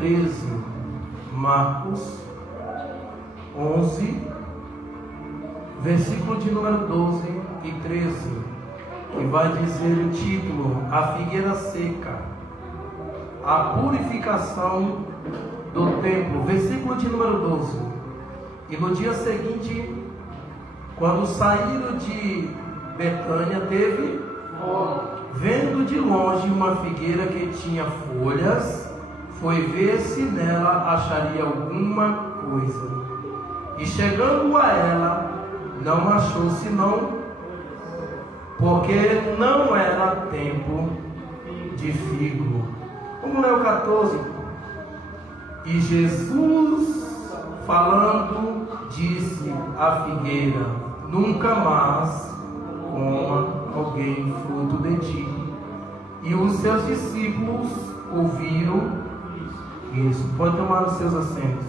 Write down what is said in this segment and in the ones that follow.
13, Marcos 11, versículo de número 12 e 13, que vai dizer o título: A figueira seca, a purificação do templo. Versículo de número 12: E no dia seguinte, quando saíram de Betânia, teve vendo de longe uma figueira que tinha folhas, foi ver se nela acharia alguma coisa. E chegando a ela, não achou senão, porque não era tempo de figo. Vamos ler o 14. E Jesus, falando, disse à figueira: Nunca mais coma alguém fruto de ti. E os seus discípulos ouviram isso. Pode tomar os seus assentos.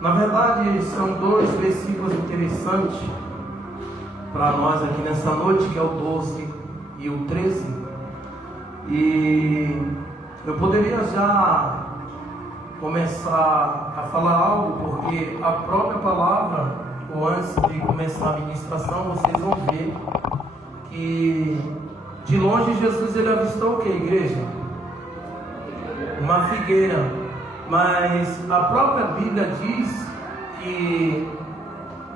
Na verdade, são dois versículos interessantes para nós aqui nessa noite, que é o 12 e o 13. E eu poderia já começar a falar algo, porque a própria palavra, ou antes de começar a ministração, vocês vão ver que de longe Jesus ele avistou o que, igreja? Uma figueira. Mas a própria Bíblia diz que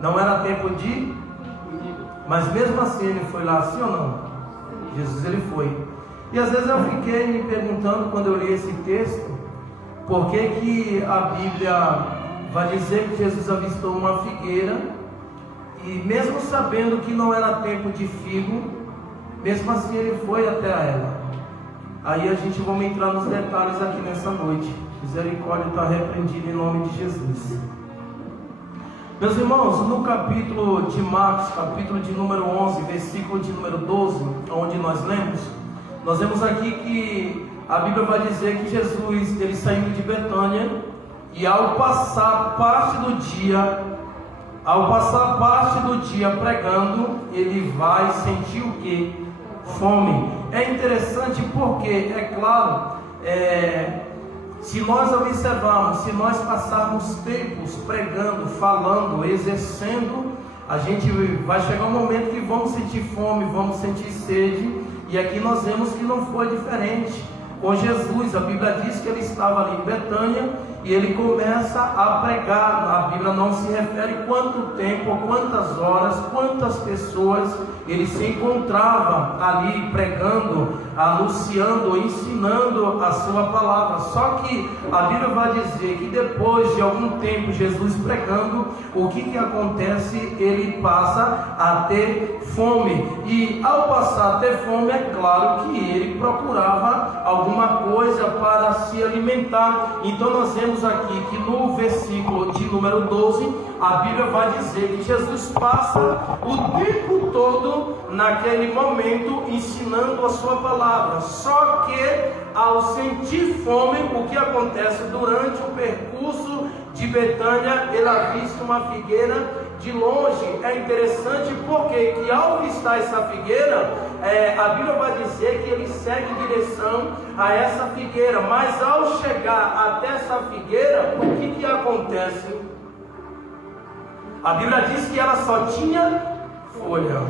não era tempo de... Mas mesmo assim ele foi lá, sim ou não? Jesus ele foi. E às vezes eu fiquei me perguntando, quando eu li esse texto, por que que a Bíblia vai dizer que Jesus avistou uma figueira, e mesmo sabendo que não era tempo de figo, mesmo assim ele foi até ela. Aí a gente vai entrar nos detalhes aqui nessa noite. Misericórdia está repreendida em nome de Jesus. Meus irmãos, no capítulo de Marcos, capítulo de número 11, versículo de número 12, onde nós lemos, nós vemos aqui que a Bíblia vai dizer que Jesus ele saiu de Betânia, e ao passar parte do dia pregando, ele vai sentir o que? Fome. É interessante porque, é claro, se nós observarmos, se nós passarmos tempos pregando, falando, exercendo, a gente vai chegar um momento que vamos sentir fome, vamos sentir sede. E aqui nós vemos que não foi diferente com Jesus. A Bíblia diz que ele estava ali em Betânia e ele começa a pregar. A Bíblia não se refere quanto tempo, quantas horas, quantas pessoas ele se encontrava ali pregando, anunciando, ensinando a sua palavra. Só que a Bíblia vai dizer que depois de algum tempo Jesus pregando, o que acontece? Ele passa a ter fome. E ao passar a ter fome, é claro que ele procurava alguma coisa para se alimentar. Então nós vemos aqui que no versículo de número 12, a Bíblia vai dizer que Jesus passa o tempo todo naquele momento ensinando a sua palavra. Só que ao sentir fome, o que acontece? Durante o percurso de Betânia, ele avista uma figueira de longe. É interessante porque que ao avistar essa figueira, a Bíblia vai dizer que ele segue em direção a essa figueira. Mas ao chegar até essa figueira, o que acontece? A Bíblia diz que ela só tinha folha.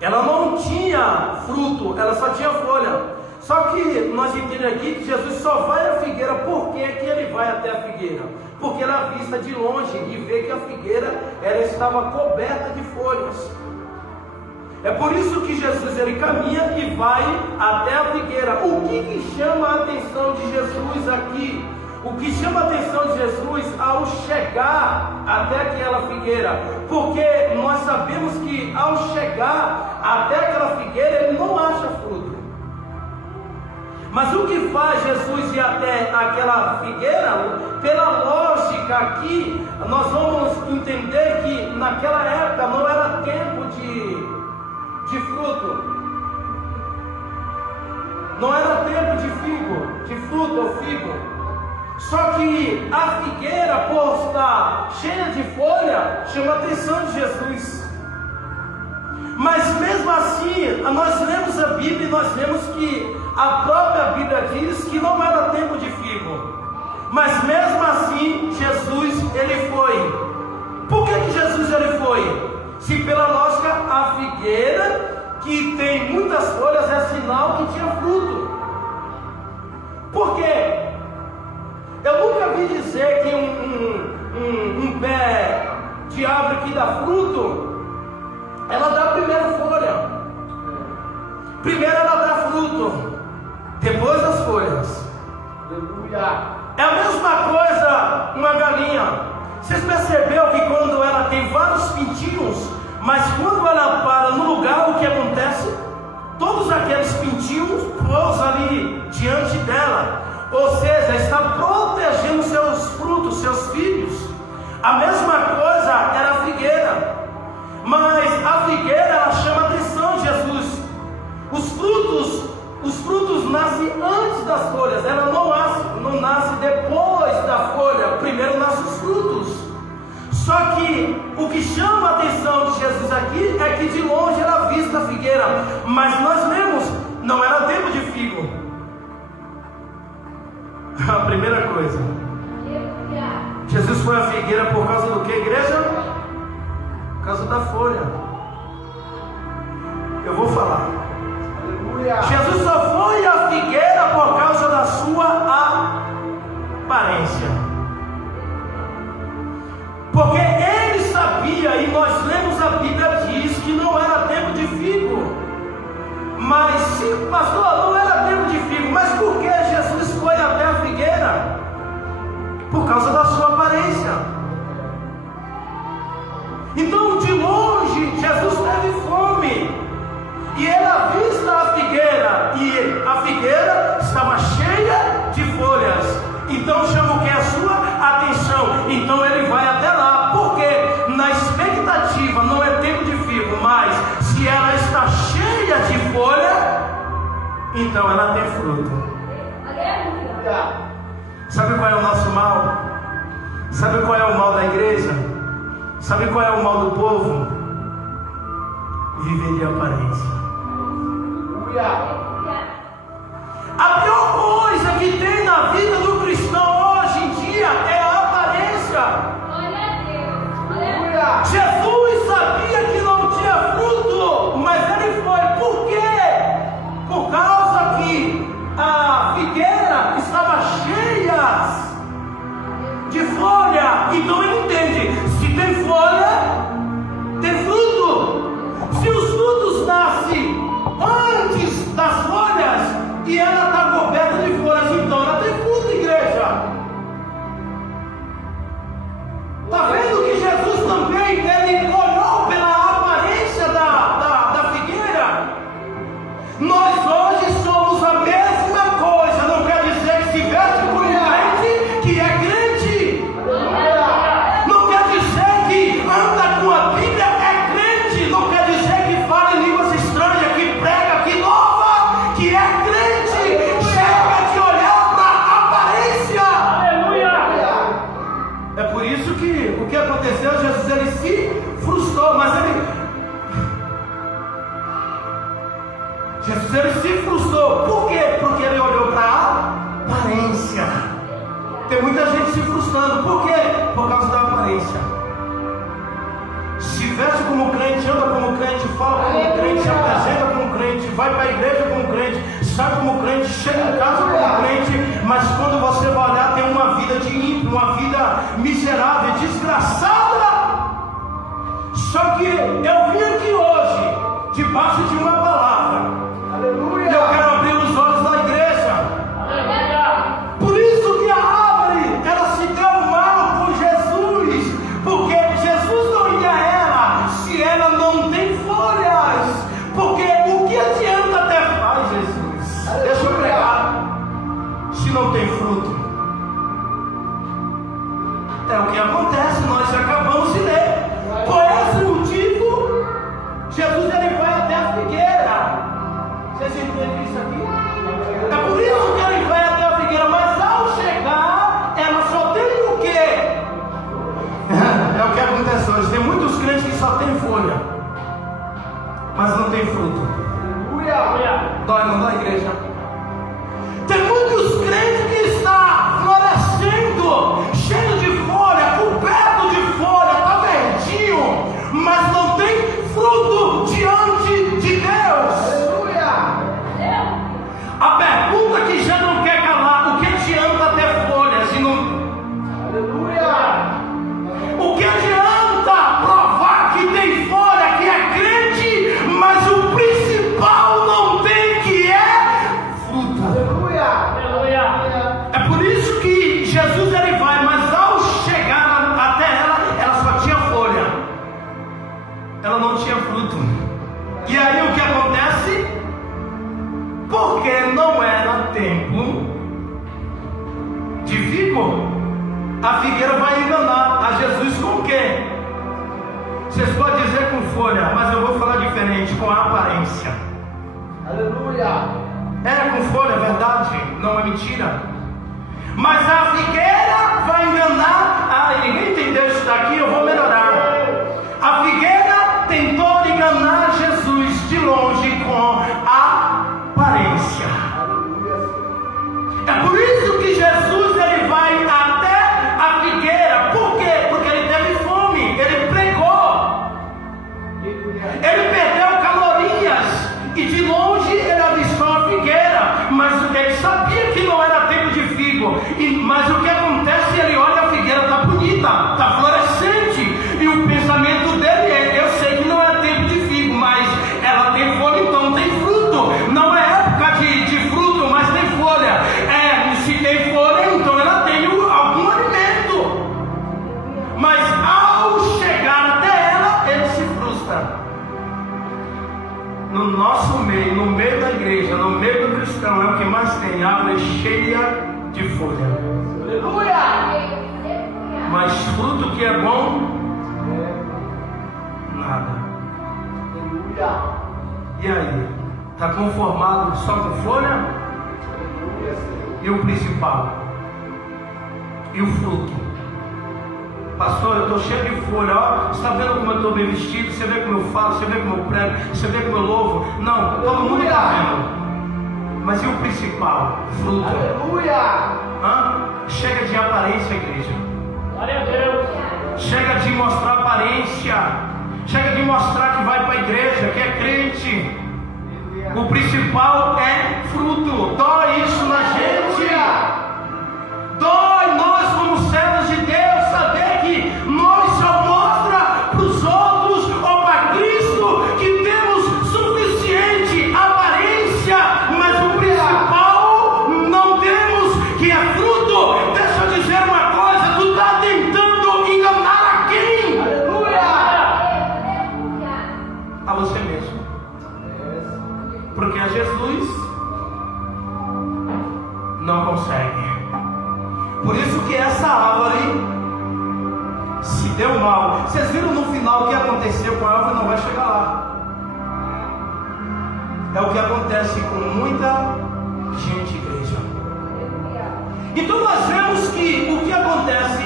Ela não tinha fruto, ela só tinha folha. Só que nós entendemos aqui que Jesus só vai à figueira. Por que ele vai até a figueira? Porque ele avista de longe e vê que a figueira ela estava coberta de folhas. É por isso que Jesus ele caminha e vai até a figueira. O que chama a atenção de Jesus aqui? O que chama a atenção de Jesus ao chegar até aquela figueira? Porque nós sabemos que ao chegar até aquela figueira, ele não acha fruto. Mas o que faz Jesus ir até aquela figueira? Pela lógica aqui, nós vamos entender que naquela época não era tempo de fruto. Não era tempo de figo, de fruto ou figo. Só que a figueira, por estar cheia de folha, chama a atenção de Jesus. Mas mesmo assim, nós lemos a Bíblia e nós vemos que a própria Bíblia diz que não era tempo de figo. Mas mesmo assim, Jesus, ele foi. Por que Jesus ele foi? Se pela lógica, a figueira, que tem muitas folhas, é sinal que tinha fruto. Por quê? Eu nunca vi dizer que um pé de árvore que dá fruto, ela dá primeiro folha. Primeiro ela dá fruto, depois as folhas. É a mesma coisa uma galinha. Vocês perceberam que quando ela tem vários pintinhos, mas quando ela para no lugar, o que acontece? Todos aqueles pintinhos pousam ali diante dela. Ou seja, está protegendo seus frutos, seus filhos. A mesma coisa era a figueira. Mas a figueira, ela chama a atenção de Jesus. Os frutos nascem antes das folhas. Ela não nasce depois da folha. Primeiro nascem os frutos. Só que o que chama a atenção de Jesus aqui é que de longe era vista a figueira. Mas nós lemos, não era tempo de figo. A primeira coisa, Jesus foi à figueira por causa do que, igreja? Por causa da folha. Eu vou falar. Jesus só foi à figueira por causa da sua aparência. Porque ele sabia, e nós lemos a Bíblia diz que não era tempo de figo. Mas sim, pastor, não era tempo de figo. Mas por que Jesus foi até a figueira? Por causa da sua aparência. Então, de longe, Jesus teve fome. E ele avista a figueira. E a figueira estava cheia de folhas. Então chama o que? A sua atenção. Então ele vai até lá. Porque na expectativa não é tempo de figo. Mas se ela está cheia de folha, então ela tem fruto. Sabe qual é o nosso mal? Sabe qual é o mal da igreja? Sabe qual é o mal do povo? Viver de aparência. A pior coisa que tem na vida do cristão hoje em dia é a aparência. Jesus sabia que não tinha fruto, mas ele foi. Por quê? Por causa que a figueira estava cheia de folha. Então ele entende: se tem folha, tem fruto. Se os frutos nascem antes das folhas e ela está coberta de folhas, então ela tem fruto, igreja. Está vendo que Jesus também ele olhou pela aparência da figueira? Nós hoje somos a mesma coisa. Não quer dizer que se veste como crente que é crente. Não quer dizer que anda com a Bíblia é crente. Não quer dizer que fala em línguas estranhas, que prega, que louva, que é crente. Chega de olhar para a aparência. Aleluia. É por isso que o que aconteceu, Jesus ele se frustrou, mas Jesus ele se frustrou. Por quê? Porque ele olhou para a aparência. Tem muita gente se frustrando. Por quê? Por causa da aparência. Se veste como crente, anda como crente, fala como crente, se apresenta como crente, vai para a igreja como crente, sai como crente, chega em casa como crente, mas quando você vai olhar, tem uma vida de ímpio, uma vida miserável, desgraçada. Só que eu vim aqui hoje debaixo de uma palavra. Aleluia. E eu quero abrir os olhos da igreja. Aleluia. Por isso que a árvore ela se deu mal com Jesus, porque Jesus não ia a ela se ela não tem folhas. Porque o que adianta até faz Jesus? Aleluia. Deixa eu pregar. Se não tem fruto, é o que acontece. Nós acabamos de ler. Por esse motivo, Jesus ele vai até a figueira. Vocês entendem isso aqui? É por isso que ele vai até a figueira. Mas ao chegar, ela só tem o quê? É o que acontece hoje. Tem muitos crentes que só tem folha, mas não tem fruto. Dói, não dói, igreja? Tem muitos crentes que estão florescendo figo, a figueira vai enganar a Jesus com o quê? Vocês podem dizer com folha, mas eu vou falar diferente, com a aparência. Aleluia. É com folha, é verdade, não é mentira. Mas a figueira vai enganar. Ah, ninguém entendeu isso daqui, eu vou melhorar. A figueira tentou enganar Jesus de longe com a aparência. É por isso que Jesus ele vai até a figueira. Por quê? Porque ele teve fome, ele pregou, ele perdeu calorias e de longe ele avistou a figueira, mas ele sabia que não era tempo de figo. Mas o que acontece? Ele olha, a figueira está bonita, está florescente, e o pensamento dele é: eu sei que não é tempo de figo, mas ela tem folha, então tem fruto. Não é época de fruto, mas tem folha. Se tem folha, então ela tem algum alimento. Mas ao chegar até ela, ele se frustra. No nosso meio, no meio da igreja, no meio do cristão, é o que mais tem: árvore cheia de folha. Aleluia! Mas fruto que é bom, nada. Aleluia! E aí? Está conformado só com folha? E o principal? E o fruto? Pastor, eu estou cheio de folha. Ó, você está vendo como eu estou bem vestido? Você vê como eu falo? Você vê como eu prego? Você vê como eu louvo? Não, todo mundo está vendo. Mas e o principal? Fruto. Aleluia! Chega de aparência, igreja. Glória a Deus! Chega de mostrar aparência. Chega de mostrar que vai para a igreja, que é crente. O principal é fruto. Dói isso na gente. Dói nós como servos de Deus saber que nós só mostra para os outros ou para Cristo que temos suficiente aparência, mas o principal não temos, que é fruto. Deixa eu dizer uma coisa: tu está tentando enganar a quem? Aleluia! A você mesmo. Porque a Jesus não consegue. Por isso que essa árvore se deu mal. Vocês viram no final o que aconteceu com a árvore? Não vai chegar lá. É o que acontece com muita gente, igreja. Então nós vemos que o que acontece,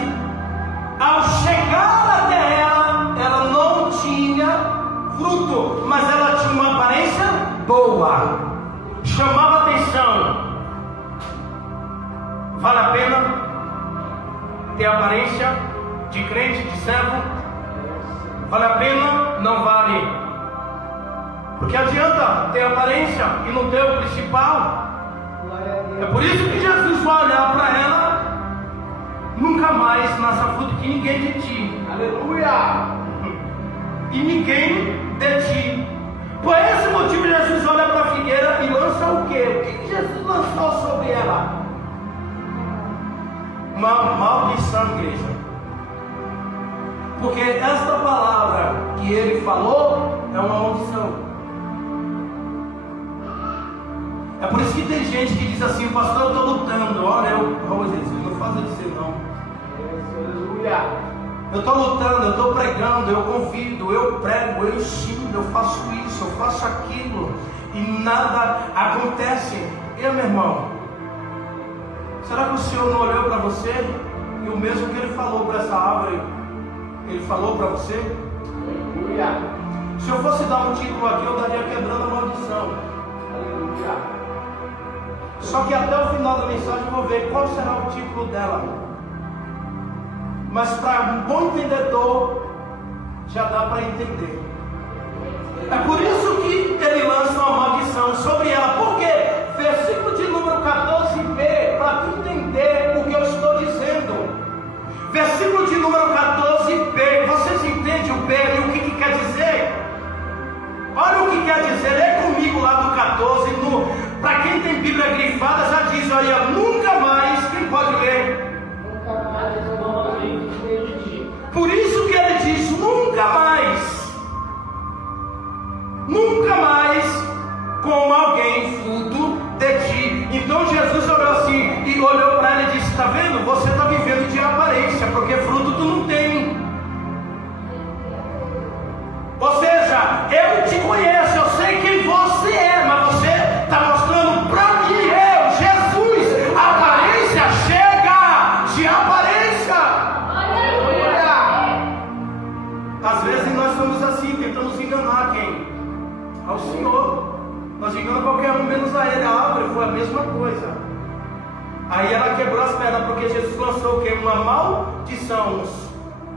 ao chegar até ela, ela não tinha fruto, mas ela tinha uma aparência boa, chamava atenção. Vale a pena ter aparência de crente, de servo? Vale a pena? Não vale. Porque adianta ter aparência e não ter o principal. É por isso que Jesus vai olhar para ela: nunca mais nasça fruto que ninguém de ti. Aleluia! E ninguém de ti. Por esse motivo Jesus olha para a figueira e lança o quê? O que Jesus lançou sobre ela? Uma maldição, igreja. Porque esta palavra que ele falou é uma maldição. É por isso que tem gente que diz assim: pastor, eu estou lutando. Olha, Jesus, não faça dizer não. Aleluia! Eu estou lutando, eu estou pregando, eu convido, eu prego, eu ensino, eu faço isso, eu faço aquilo, e nada acontece. E meu irmão, será que o Senhor não olhou para você? E o mesmo que ele falou para essa árvore, ele falou para você? Aleluia! Se eu fosse dar um título aqui, eu daria quebrando a maldição. Aleluia! Só que até o final da mensagem eu vou ver qual será o título dela. Mas para um bom entendedor, já dá para entender. É por isso que ele lança uma maldição sobre ela. Por quê? Versículo de número 14b, para tu entender o que eu estou dizendo. Versículo de número 14b, vocês entendem o B e o que quer dizer? Olha o que quer dizer, lê comigo lá do 14, para quem tem Bíblia grifada já diz, olha, nunca mais, quem pode ler? Por isso que ele diz, nunca mais como alguém fruto de ti. Então Jesus olhou assim, e olhou para ela e disse: está vendo? Você está ao Senhor. Nós ligamos qualquer um menos a Ele. A árvore foi a mesma coisa. Aí ela quebrou as pernas porque Jesus lançou o quê? Uma maldição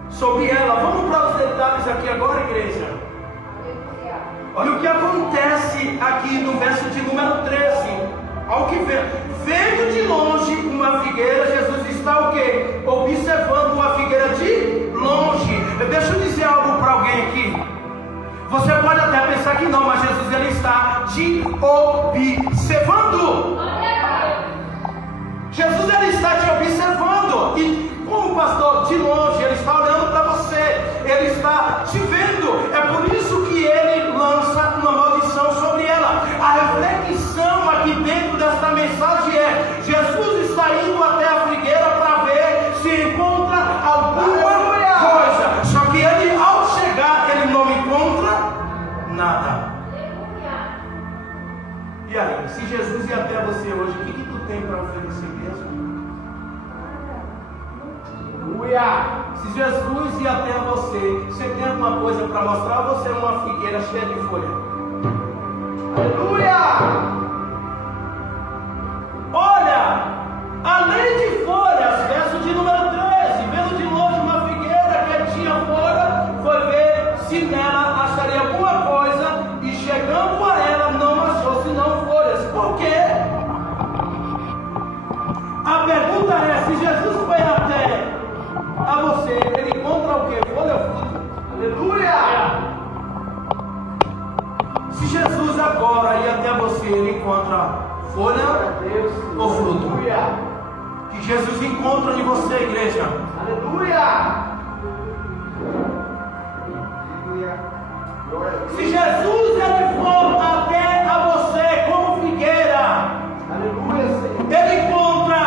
sobre ela. Vamos para os detalhes aqui agora, igreja. Olha o que acontece aqui no verso de número 13. Olha o que vê. Vendo de longe uma figueira, Jesus está o quê? Observando uma figueira de longe. Deixa eu dizer algo para alguém aqui. Você pode até pensar que não, mas Jesus ele está te observando. Jesus ele está te observando. E como pastor, de longe, ele está olhando para você. Ele está te vendo. É por isso que ele lança uma maldição sobre ela. A reflexão aqui dentro desta mensagem é: Jesus está indo até a figueira para ver se encontra alguma coisa. Só que ele, ao chegar, ele não encontra nada. E aí, se Jesus ir até você hoje, o que tu tem para oferecer mesmo? Se Jesus ir até você, você tem alguma coisa para mostrar? Ou você é uma figueira cheia de folha? Aleluia! Olha, além de folhas, verso de número 13, vendo de longe uma figueira que tinha folha, foi ver se nela acharia alguma coisa, e chegando a ela não achou senão folhas. Por quê? A pergunta é: se Jesus foi até a você, ele encontra o quê? Folha ou fruto? Aleluia! Se Jesus agora ir até você, ele encontra folha ou fruto? Que Jesus encontra em você, igreja. Aleluia! Se Jesus ele for até a você como figueira, aleluia, ele encontra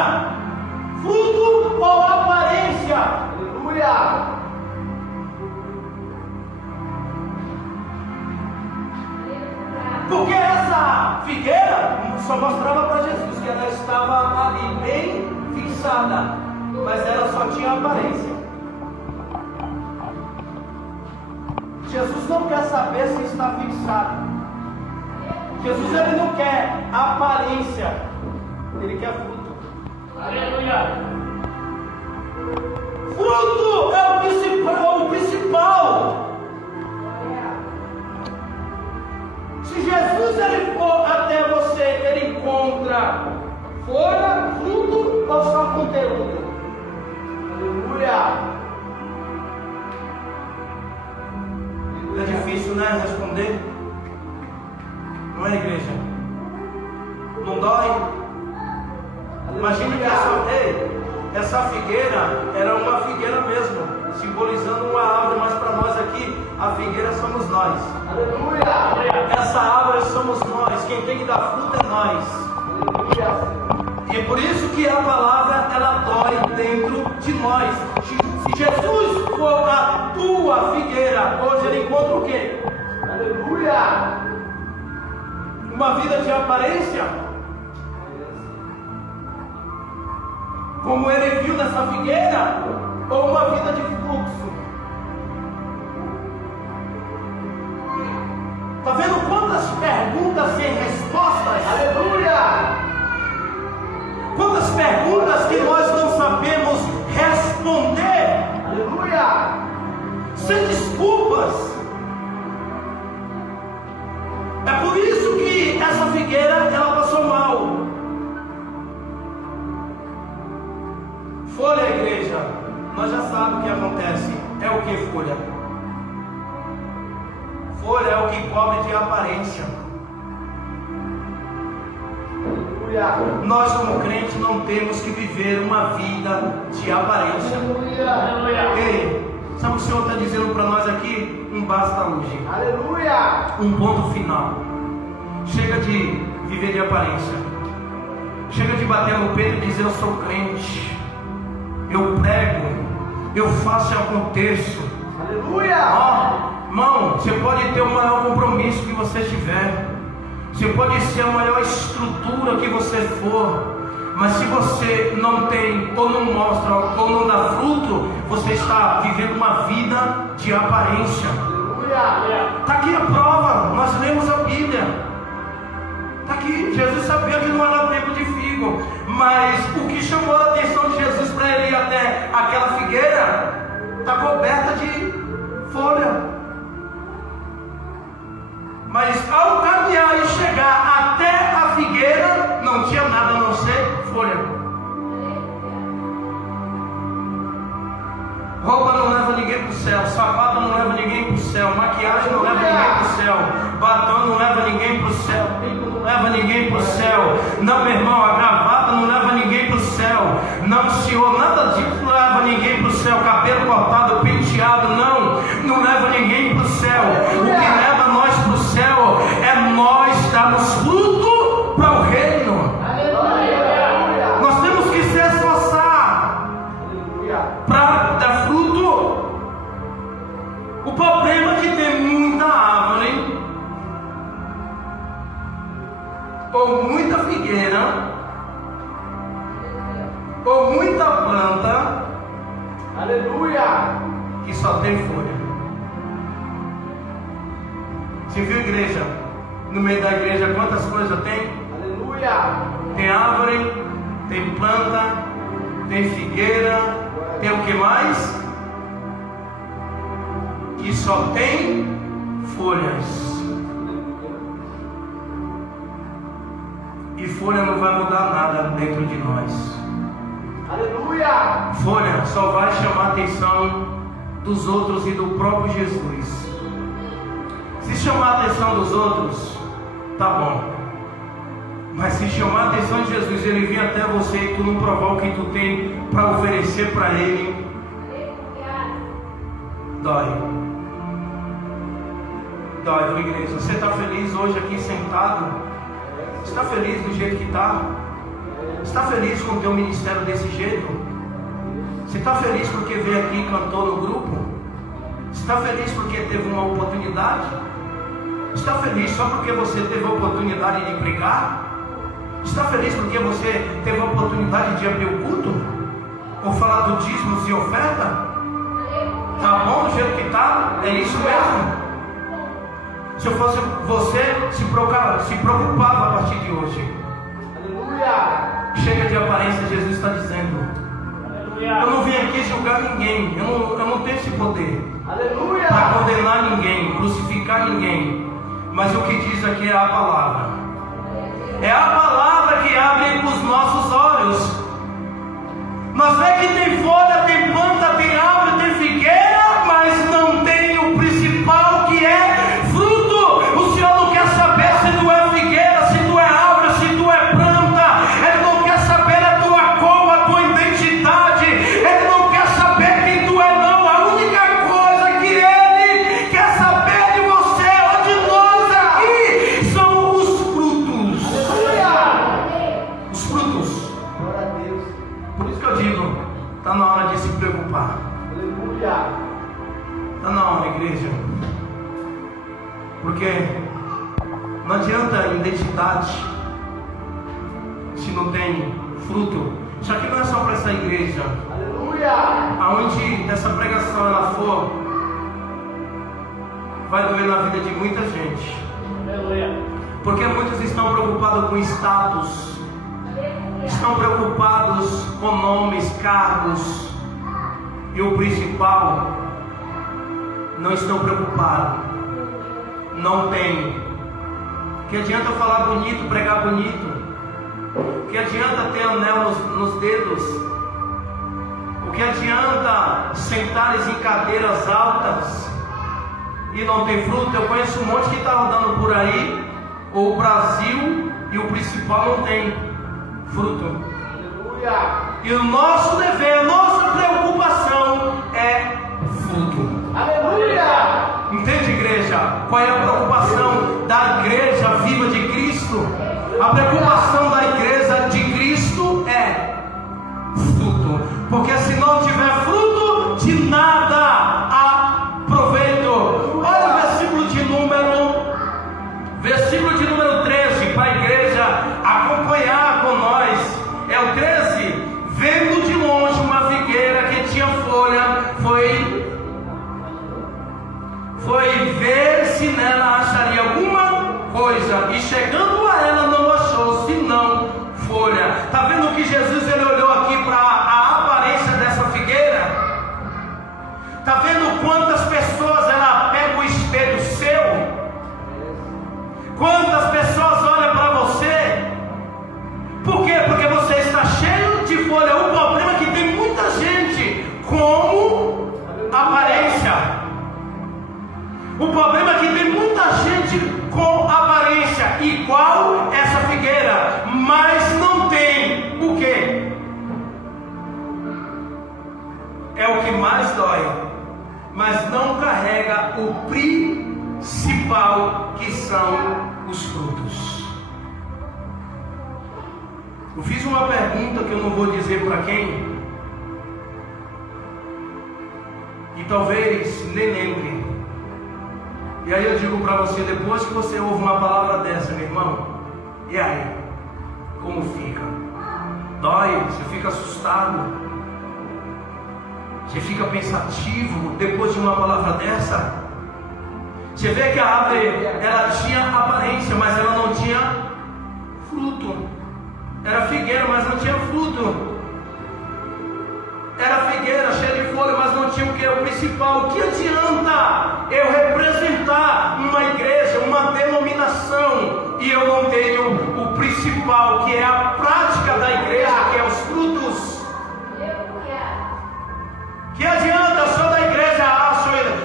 fruto ou aparência? Aleluia! Porque essa figueira só mostrava para Jesus que ela estava ali bem fixada, mas ela só tinha aparência. Jesus não quer saber se está fixado. Jesus ele não quer aparência, ele quer fruto. Aleluia! Fruto é o principal. Se Jesus ele for até você, ele encontra folha, fruto ou só conteúdo? Aleluia! É difícil, né, responder? Não é, igreja? Não dói? Imagina que essa figueira era uma figueira mesmo, simbolizando uma árvore, mas para nós aqui, a figueira somos nós. Aleluia! Essa árvore somos nós, quem tem que dar fruto é nós. Aleluia! E é por isso que a palavra, ela dói dentro de nós. Se Jesus for a tua figueira, hoje ele encontra o quê? Aleluia! Uma vida de aparência? Como ele viu nessa figueira? Ou uma vida de fluxo? Está vendo quantas perguntas sem respostas? Aleluia! Quantas perguntas que nós não sabemos responder? Aleluia! Sem desculpas. É por isso que essa figueira ela passou mal. Folha, igreja, nós já sabemos o que acontece. É o que folha? Folha é o que cobre de aparência. Nós como crentes não temos que viver uma vida de aparência. Ei, sabe o que o Senhor está dizendo para nós aqui? Um basta hoje. Aleluia! Um ponto final. Chega de viver de aparência. Chega de bater no peito e dizer: eu sou crente, eu prego, eu faço e aconteço. Aleluia! Irmão, você pode ter o maior compromisso que você tiver, você pode ser a maior estrutura que você for, mas se você não tem, ou não mostra, ou não dá fruto, você está vivendo uma vida de aparência. Aleluia. Está aqui a prova, nós lemos a Bíblia. Está aqui, Jesus sabia que não era tempo de figo, mas o que chamou a atenção de Jesus para ele ir até aquela figueira está coberta de folha. Mas ao caminhar e chegar até a figueira, não tinha nada a não ser folha. Roupa não leva ninguém para o céu, sapato não leva ninguém para o céu, maquiagem não leva ninguém para o céu, batom não leva ninguém para o céu, pinto não leva ninguém para o céu. Não, meu irmão, a gravata não leva ninguém para o céu. Não, senhor, nada disso não leva ninguém para o céu. Cabelo cortado, penteado, não leva ninguém para o céu. O que leva nós para o céu é nós darmos fruto para o reino. Aleluia. Nós temos que se esforçar para dar fruto. O problema é que tem muita árvore ou muita figueira ou muita planta, Aleluia. que só tem folha. Você viu, igreja? No meio da igreja quantas coisas tem? Aleluia. Tem árvore, tem planta, tem figueira, tem o que mais? Que só tem folhas. E folha não vai mudar nada dentro de nós. Aleluia. Folha só vai chamar a atenção dos outros e do próprio Jesus. Se chamar a atenção dos outros, tá bom. Mas se chamar a atenção de Jesus, ele vir até você e tu não provar o que tu tem para oferecer para ele, dói. Dói, viu, igreja? Você está feliz hoje aqui sentado? Você está feliz do jeito que está? Você está feliz com o teu ministério desse jeito? Você está feliz porque veio aqui e cantou no grupo? Você está feliz porque teve uma oportunidade? Você está feliz só porque você teve a oportunidade de pregar? Você está feliz porque você teve a oportunidade de abrir o culto? Ou falar do dízimos e oferta? Tá bom do jeito que está? É isso mesmo? Se eu fosse você, se preocupava a partir de hoje. Aleluia. Chega de aparência, Jesus está dizendo. Eu não vim aqui julgar ninguém. Eu não tenho esse poder Aleluia. para condenar ninguém, crucificar ninguém. Mas o que diz aqui é a palavra. É a palavra que abre os nossos olhos. Nós vemos que tem folha, tem planta, tem árvore, tem figueira, mas não tem o principal, que é fruto. O Senhor não quer saber se tu é figueira, se tu é árvore, se tu é planta. Ele não quer saber a tua cor, a tua identidade. Ele não quer saber quem tu é, não. A única coisa que Ele quer saber de você, ou de nós aqui, são os frutos. Aleluia. Os frutos. Glória a Deus. Por isso que eu digo, está na hora de se preocupar. Aleluia. Está na hora, igreja. Porque não adianta identidade se não tem fruto. Isso aqui não é só para essa igreja. Aleluia. Aonde essa pregação ela for, vai doer na vida de muita gente. Aleluia. Porque muitos estão preocupados com status, estão preocupados com nomes, cargos, e o principal, não estão preocupados. Não tem. Que adianta falar bonito, pregar bonito? Que adianta ter anel nos dedos? O que adianta sentares em cadeiras altas e não tem fruto? Eu conheço um monte que está rodando por aí, ou o Brasil, e o principal não tem fruto. Aleluia. E o nosso dever, a nossa preocupação é fruto. Aleluia. Entende, igreja? Qual é a preocupação da igreja viva de Cristo? A preocupação da igreja de Cristo é fruto. Porque se não tiver fruto, de nada há proveito. Olha o versículo de número 13, para a igreja acompanhar com nós. É o 13. Vendo de longe uma figueira que tinha folha, foi e chegando a ela não achou senão folha. Está vendo que Jesus ele olhou aqui para a aparência dessa figueira? Está vendo quantas pessoas ela pega o espelho seu? Quantas pessoas olham para você? Por quê? Porque você está cheio de folha. O problema é que tem muita gente como aparência. O problema é que tem muita gente com aparência igual essa figueira, mas não tem o quê? É o que mais dói, mas não carrega o principal, que são os frutos. Eu fiz uma pergunta que eu não vou dizer para quem, e talvez nem lembre. E aí eu digo para você, depois que você ouve uma palavra dessa, meu irmão, e aí? Como fica? Dói? Você fica assustado? Você fica pensativo depois de uma palavra dessa? Você vê que a árvore, ela tinha aparência, mas ela não tinha fruto. Era figueira, mas não tinha fruto. Era figueira, cheia de folha, mas não tinha o que? O principal. O que adianta eu representar uma igreja, uma denominação, e eu não tenho o principal, que é a prática da igreja, que é os frutos? Que adianta? Eu sou da igreja,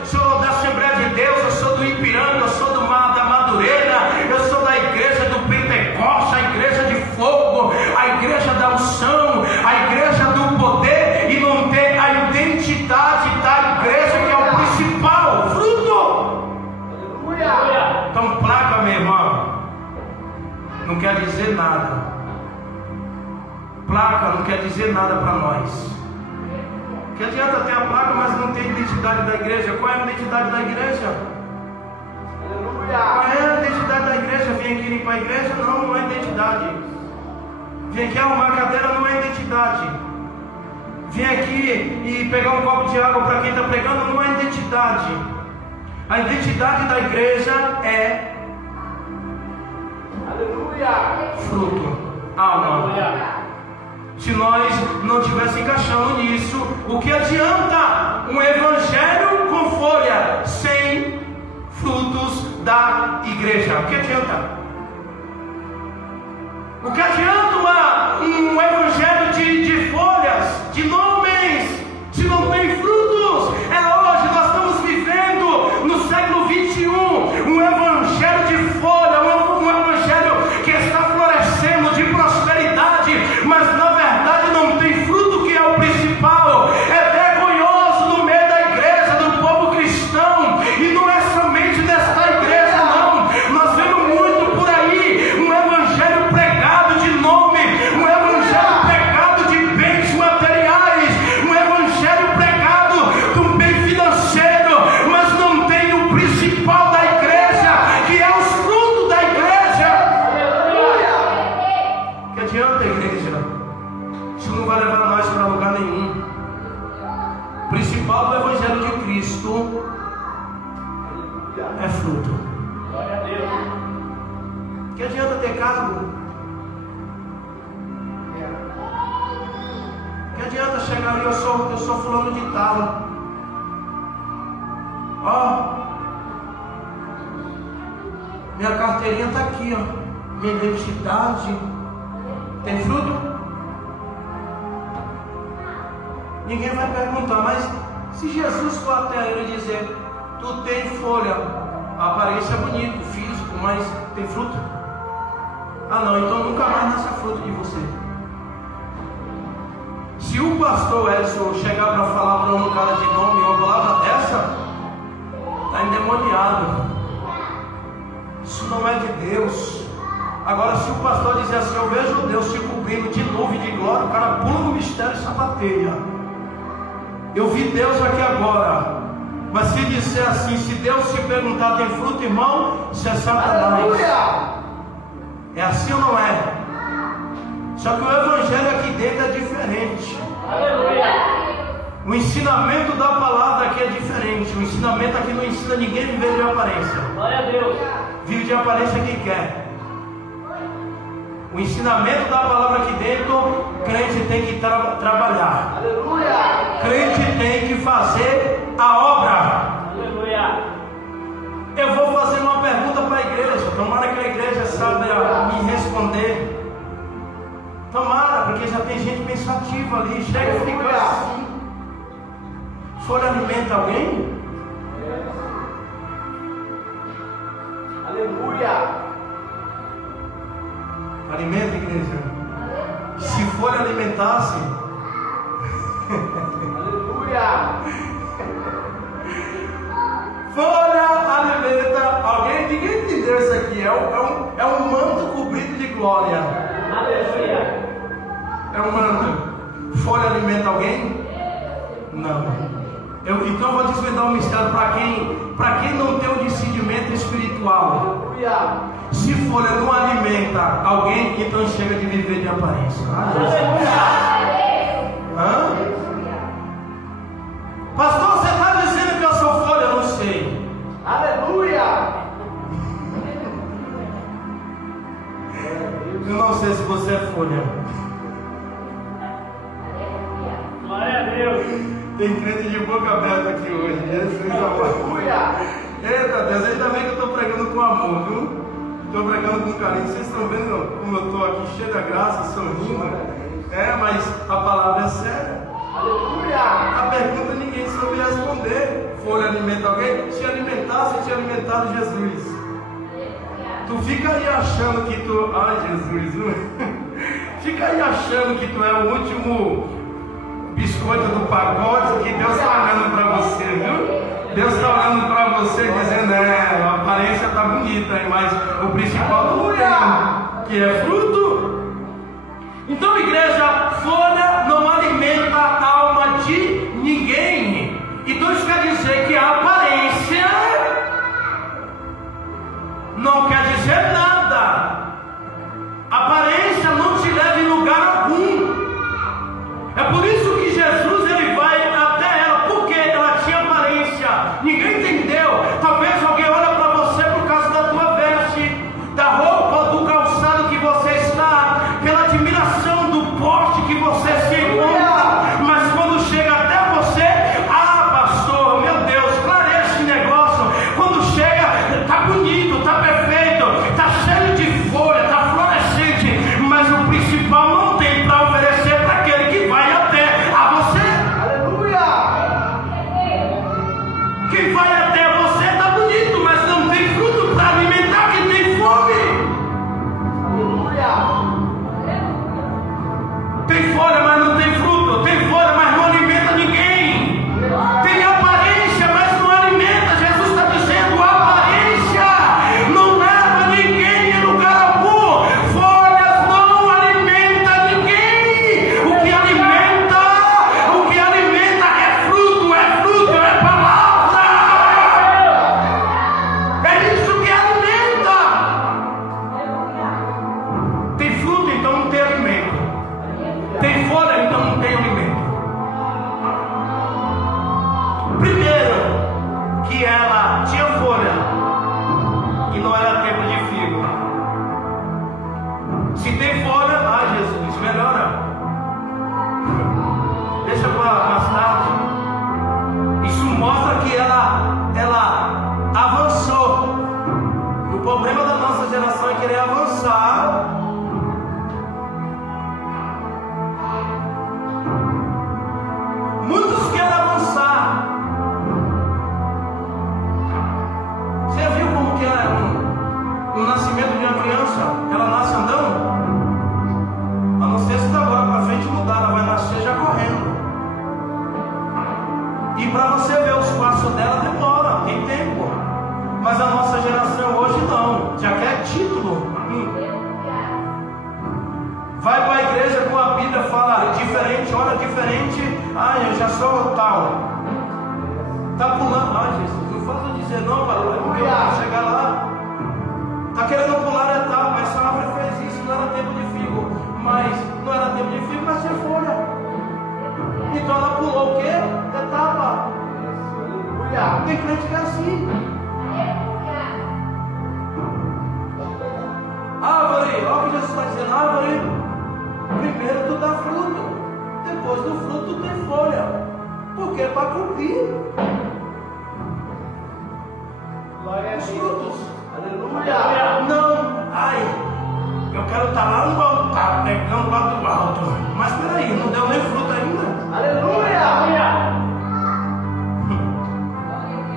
sou da Assembleia de Deus, eu sou do Ipiranga, eu sou da Madureira, eu sou da igreja do Pentecoste, a igreja de fogo, a igreja da unção, a igreja do poder, e não ter a identidade da igreja, que é o principal, o fruto. Aleluia. Então placa, meu irmão, não quer dizer nada. Placa não quer dizer nada para nós. Que adianta ter a placa, mas não tem identidade da igreja? Qual é a identidade da igreja? Aleluia. Qual é a identidade da igreja? Vem aqui limpar a igreja? Não, não é identidade. Vem aqui arrumar a cadeira? Não é identidade. Vem aqui e pegar um copo de água para quem está pregando? Não é identidade. A identidade da igreja é, aleluia, fruto, alma. Aleluia. Se nós não estivéssemos encaixando nisso, o que adianta um evangelho com folha sem frutos da igreja? O que adianta? O que adianta um evangelho de folhas, de nomes, se não tem frutos? É hoje, nós estamos vivendo no século 21, um evangelho de folha, um evangelho que está florescendo de prosperidade, mas na verdade não tem fruto, que é o principal. É vergonhoso no meio da igreja, do povo cristão, e não é somente desta igreja não. Nós vemos muito por aí um evangelho pregado de nome, um evangelho pregado de bens materiais, um evangelho pregado do bem financeiro, mas não tem o principal da igreja, que é os frutos da igreja. Que adianta a igreja? Isso não vai levar nós para lugar nenhum. O principal do evangelho de Cristo é fruto. Glória a Deus. Que adianta ter cargo? Que adianta chegar ali, eu sou fulano de tal. Ó, minha carteirinha está aqui, ó. Minha identidade. Tem fruto? Ninguém vai perguntar, mas se Jesus for até ele e dizer: tu tem folha, a aparência é bonita, o físico, mas tem fruto? Ah não, então nunca mais nasce fruto de você. Se o pastor Edson chegar para falar para um cara de nome uma palavra dessa, está endemoniado. Isso não é de Deus. Agora, se o pastor dizer assim: eu vejo Deus te cobrindo de nuvem de glória, o cara pula no mistério e sapateia. Eu vi Deus aqui agora. Mas se disser assim, se Deus te perguntar tem fruto, irmão, isso é Satanás. Aleluia. É assim ou não é? Só que o evangelho aqui dentro é diferente. Aleluia. O ensinamento da palavra aqui é diferente. O ensinamento aqui não ensina ninguém a viver de aparência. Glória a Deus. Vive de aparência quem quer. O ensinamento da palavra aqui dentro, crente tem que trabalhar. Aleluia. Crente tem que fazer a obra. Aleluia. Eu vou fazer uma pergunta para a igreja. Tomara que a igreja saiba me responder. Tomara, porque já tem gente pensativa ali. Chega e fica assim. Folha alimenta alguém? Aleluia. Alimenta, igreja. Se folha alimentasse. Aleluia. Folha alimenta alguém. Ninguém entendeu isso aqui. É um manto cobrido de glória. Aleluia. É um manto. Folha alimenta alguém? Não. Então eu vou desvendar um mistério para quem não tem um discernimento espiritual. Aleluia. Se folha não alimenta alguém, então chega de viver de aparência. Hã? Pastor, você está dizendo que eu sou folha? Eu não sei. Aleluia. Eu não sei se você é folha. Glória a Deus. Tem crente de boca aberta aqui hoje. Jesus amado. Aleluia. Eita Deus, ainda bem que eu estou pregando com amor, viu? Estou pregando com carinho. Vocês estão vendo como eu estou aqui cheio da graça, sorrindo? Mas a palavra é séria. Aleluia. A pergunta ninguém soube responder. Folha alimenta alguém? Se alimentasse, tinha alimentado Jesus. Tu fica aí achando que tu... Ai, Jesus. Fica aí achando que tu é o último biscoito do pacote, que Deus está olhando para você, viu? Deus está olhando para você dizendo, a aparência está bonita, mas o principal não tem, que é fruto. Então, igreja, folha não alimenta a alma de ninguém. Então isso quer dizer que a aparência não quer dizer nada. A aparência não te leva em lugar algum. É por isso que Jesus ele vai até ela, porque ela tinha aparência. Ninguém entendeu. Talvez alguém olha para você por causa da tua veste, da roupa, do calçado que você está, pela admiração do poste que você se encontra. Mas quando chega até você, pastor, meu Deus, clareia esse negócio. Quando chega, tá bonito, tá perfeito, tá cheio de folha, tá florescente, mas o principal não tem para oferecer para aquele que vai até a você. Aleluia. Quem vai até você tá bonito, mas não tem fruto para alimentar quem tem fome. Aleluia. Tem folha, mas não tem fruto. Tem folha, mas não alimenta ninguém. Tem aparência, mas não alimenta. Jesus está dizendo: a aparência não leva ninguém em lugar algum. Folhas não alimentam ninguém. O que alimenta é fruto, é palavra. É isso que alimenta. Tem fruto, então não tem alimento. Tem folha, então não tem alimento. Primeiro, que ela tinha folha e não era tempo de figo. Se tem folha, Jesus, melhora. Deixa para mais tarde. Isso mostra que ela avançou. O problema da nossa geração é querer avançar. Muitos querem avançar. Você viu como que é um nascimento de uma criança? Ela nasce andando? A não ser se da agora para frente mudar, ela vai nascer já correndo. E para você ver os passos dela demora, tem tempo. Mas a nossa geração hoje não, já quer título. Vai para a igreja com a Bíblia, fala diferente, olha diferente. Eu já sou tal. Tá pulando. Jesus, não faz eu dizer não, papai, porque eu vou chegar lá. Tá querendo pular a etapa. Essa árvore fez isso, não era tempo de figo. Mas não era tempo de figo, mas tinha folha. Então ela pulou o quê? Etapa. Aleluia. Tem crente que é assim. Árvore, olha o que Jesus está dizendo. depois do fruto tem folha. Porque é para cumprir Glória a os Deus. frutos. Aleluia. Não, ai, eu quero estar lá no altar, pegando lá do alto. Mas peraí, não deu nem fruto ainda. Aleluia.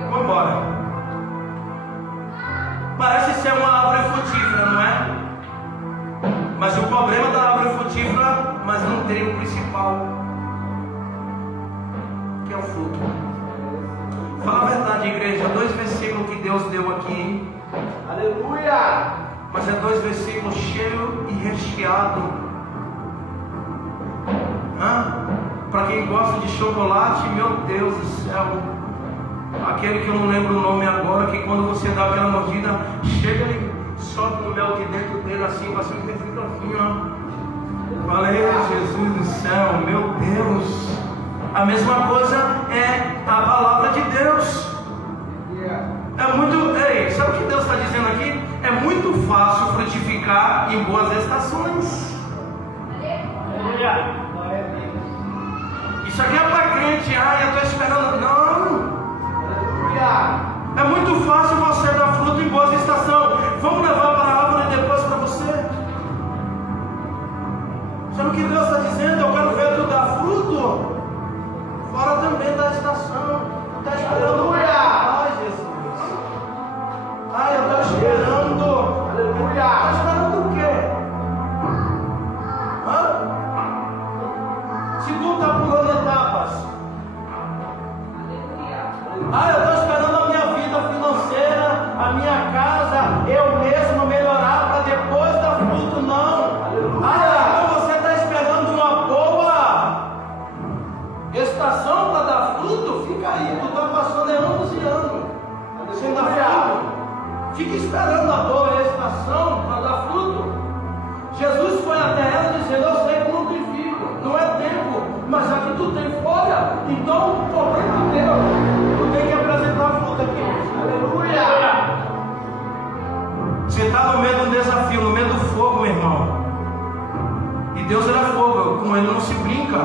Vamos embora. Parece ser uma árvore frutífera, não é? Mas o problema da árvore frutífera, mas não tem o principal, que é o fruto. Fala a verdade, igreja. 2 versículos que Deus deu aqui. Aleluia. Mas é 2 versículos cheios e recheados. Para quem gosta de chocolate, meu Deus do céu. Aquele que eu não lembro o nome agora, que quando você dá aquela mordida, chega e sobe o mel de dentro dele assim, você fica assim, ó. Falei, Jesus do céu, meu Deus. A mesma coisa é a palavra de Deus. É muito, ei, sabe o que Deus está dizendo aqui? É muito fácil frutificar em boas estações. Aleluia. Glória a Deus. Isso aqui é para crente, eu estou esperando. Não. Aleluia. É muito fácil você dar fruto em boas estações. Vamos levar para a árvore depois para você. Sabe o que Deus está dizendo? Eu quero ver tu dar fruto fora também da estação. Está esperando. Ai, Jesus. Ai, eu estou esperando. Aleluia. Está esperando o quê? Se tu está pulando etapas. Eu estou esperando a minha vida financeira, a minha casa, eu mesmo melhorar para depois dar fruto. Não. Então você está esperando uma boa estação para dar fruto? Fica aí, tu está passando anos e anos sem dar fruto. Fica esperando a boa estação para dar fruto. Jesus foi até ela dizendo: eu sei que não tem filho, não é tempo, mas aqui tu tem folha, então o problema é teu. Tu tem que apresentar fruto aqui. Aleluia. Você está no meio de um desafio, no meio do fogo, meu irmão. E Deus era fogo, com ele não se brinca.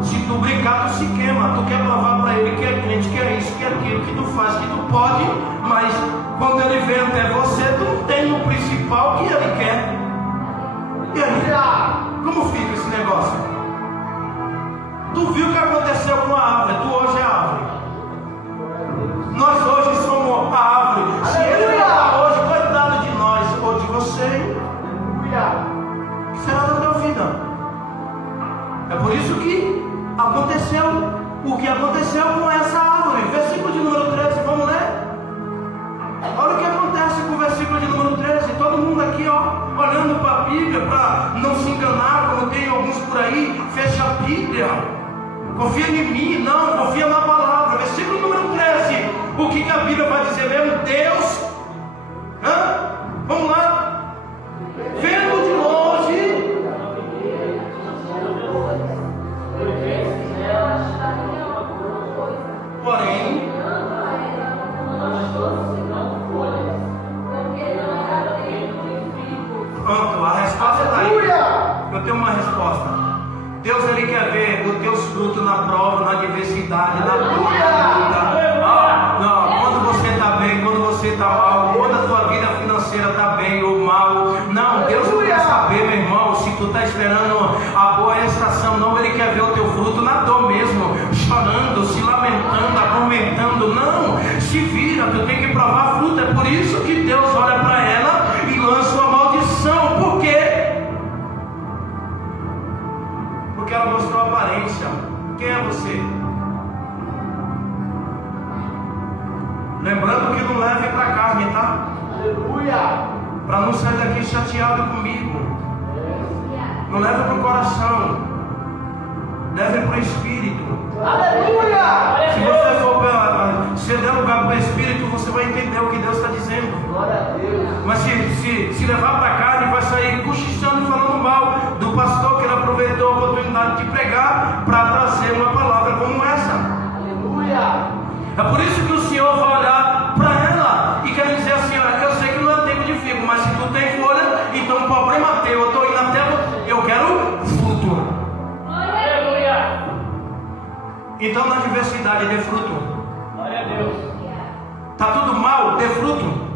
Se tu brincar, tu se queima. Tu quer provar para ele que é crente, que é isso, que é aquilo, que tu faz, que tu pode, mas quando ele vem até você, tu não tem o principal que ele quer. E aí, como fica esse negócio? Tu viu o que aconteceu com a árvore, tu hoje é a árvore. Nós hoje somos a árvore. Se ele falar hoje, coitado de nós ou de você, Aleluia. o que será da tua vida? É por isso que aconteceu o que aconteceu com essa árvore. Versículo de número 13, vamos ler? Olha o que acontece com o versículo de número 13. Todo mundo aqui, olhando para a Bíblia, para não se enganar, como tem alguns por aí, fecha a Bíblia. Confia em mim, não, confia na palavra. Versículo número 13. O que a Bíblia vai dizer mesmo? Deus, vamos lá, vendo de longe, porém, pronto, a resposta está aí. Eu tenho uma resposta. Deus, ele quer ver os teus frutos na prova, na adversidade, na luta. Não, quando você está bem, quando você está mal, quando a tua vida financeira está bem ou mal. Não, Deus não quer saber, meu irmão, se tu está esperando a boa estação. Não, ele quer ver o teu fruto na dor mesmo, chorando, se lamentando, atormentando. Não, se vira, tu tem que provar fruto. É por isso que Deus olha para ela e lança uma maldição. Por quê? Porque ela mostrou a aparência. Quem é você? Lembrando que não leve para a carne, tá? Aleluia. Para não sair daqui chateado comigo. Não leve para o coração. Leve para o espírito. Aleluia. Se você for se der lugar para o espírito, você vai entender o que Deus está dizendo. Glória a Deus. Mas se levar para a carne, vai sair cochichando e falando mal do pastor que ele aproveitou a oportunidade de pregar para trazer uma palavra como essa. Aleluia. É por isso que o Senhor vai olhar para ela e quer dizer assim: olha, eu sei que não é tempo de figo, mas se tu tem folha, então o problema é teu. Eu estou indo até, eu quero fruto. Aleluia. Então na adversidade dê fruto. Glória a Deus. Está tudo mal, dê fruto.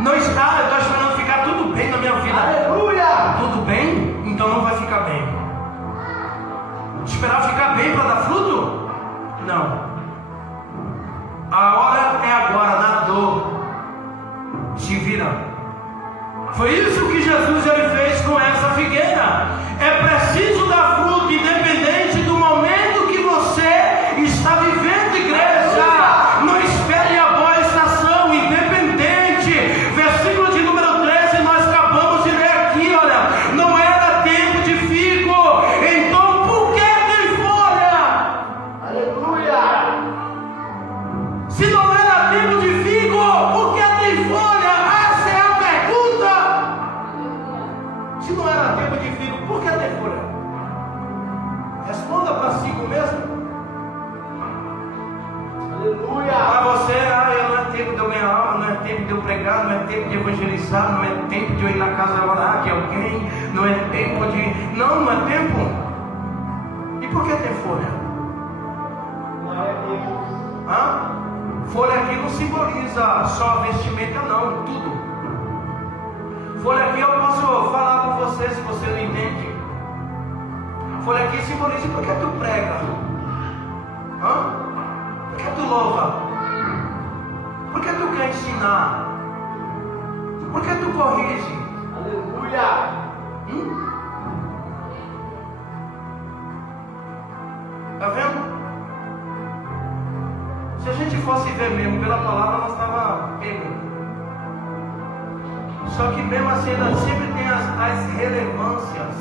Não está, eu estou esperando ficar tudo bem na minha vida. Aleluia. Tudo bem? Então não vai ficar bem. Esperar ficar bem para dar fruto? Não. A hora é agora, na dor. Se vira. Foi isso que Jesus ele fez com essa figueira. É preciso dar fruto, independente do momento que você está vivendo, igreja. Não espere a boa estação, independente. Versículo de número 13, nós acabamos de ler aqui, olha. Não era tempo de figo. Então por que tem folha? Aleluia. Se não era tempo de figo, por que tem folha? Essa é a pergunta. Se não era tempo de figo, por que tem folha? Responda para si mesmo. Aleluia. Para você, não é tempo de eu ganhar alma, não é tempo de eu pregar, não é tempo de evangelizar, não é tempo de eu ir na casa orar de alguém, não é tempo de... Não é tempo. E por que tem folha? Glória a Deus. Folha aqui não simboliza só a vestimenta, não, tudo. Folha aqui eu posso falar com você se você não entende. Folha aqui simboliza porque tu prega. Porque tu louva. Porque tu quer ensinar. Porque tu corrige. Aleluia. Tá vendo? Se a gente fosse ver mesmo pela palavra, nós estava pego. Só que mesmo assim ainda sempre tem as relevâncias.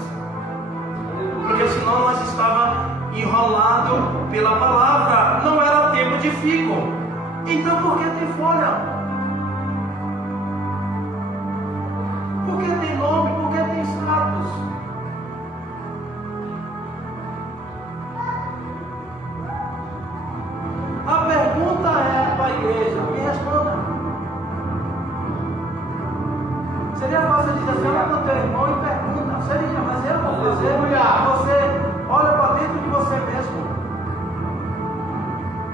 Porque senão nós estava enrolado pela palavra. Não era tempo de figo. Então por que tem folha? Por que tem nome? Por que tem status? A pergunta é para a igreja. Me responda. Seria fácil dizer assim, olha para o teu irmão e pergunta. Seria, mas eu vou fazer. Você olha para dentro de você mesmo.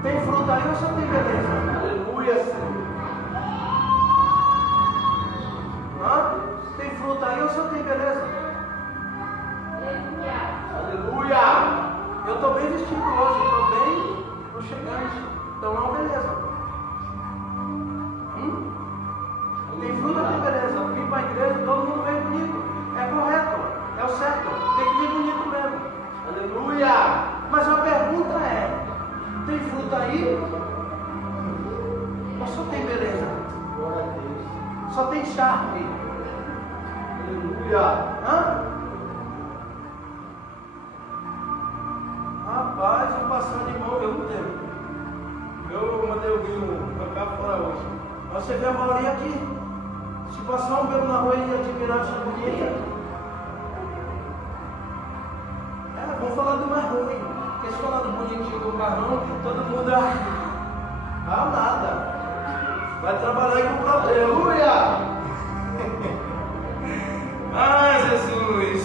Tem fruta aí ou só tem beleza? Aleluia, Senhor. Tem fruta aí ou só tem beleza? Aleluia. Eu estou bem vestido hoje, estou bem chegante. Então é uma beleza. Tem fruta, tem beleza. Vim para a igreja, todo mundo vem bonito. É correto, é o certo. Tem que vir bonito mesmo. Aleluia. Mas a pergunta é: tem fruta aí? Ou só tem beleza? Glória a Deus. Só tem charme? Aleluia. Rapaz, vou passar de mão, eu não tenho. Eu mandei alguém tocar fora hoje. Mas você vê a maioria aqui. Se passar um pelo na rua e admirar, achar bonita. Vamos falar do mais ruim. Porque se falar do bonitinho do carrão, todo mundo nada. Vai trabalhar com problema. Aleluia. Jesus.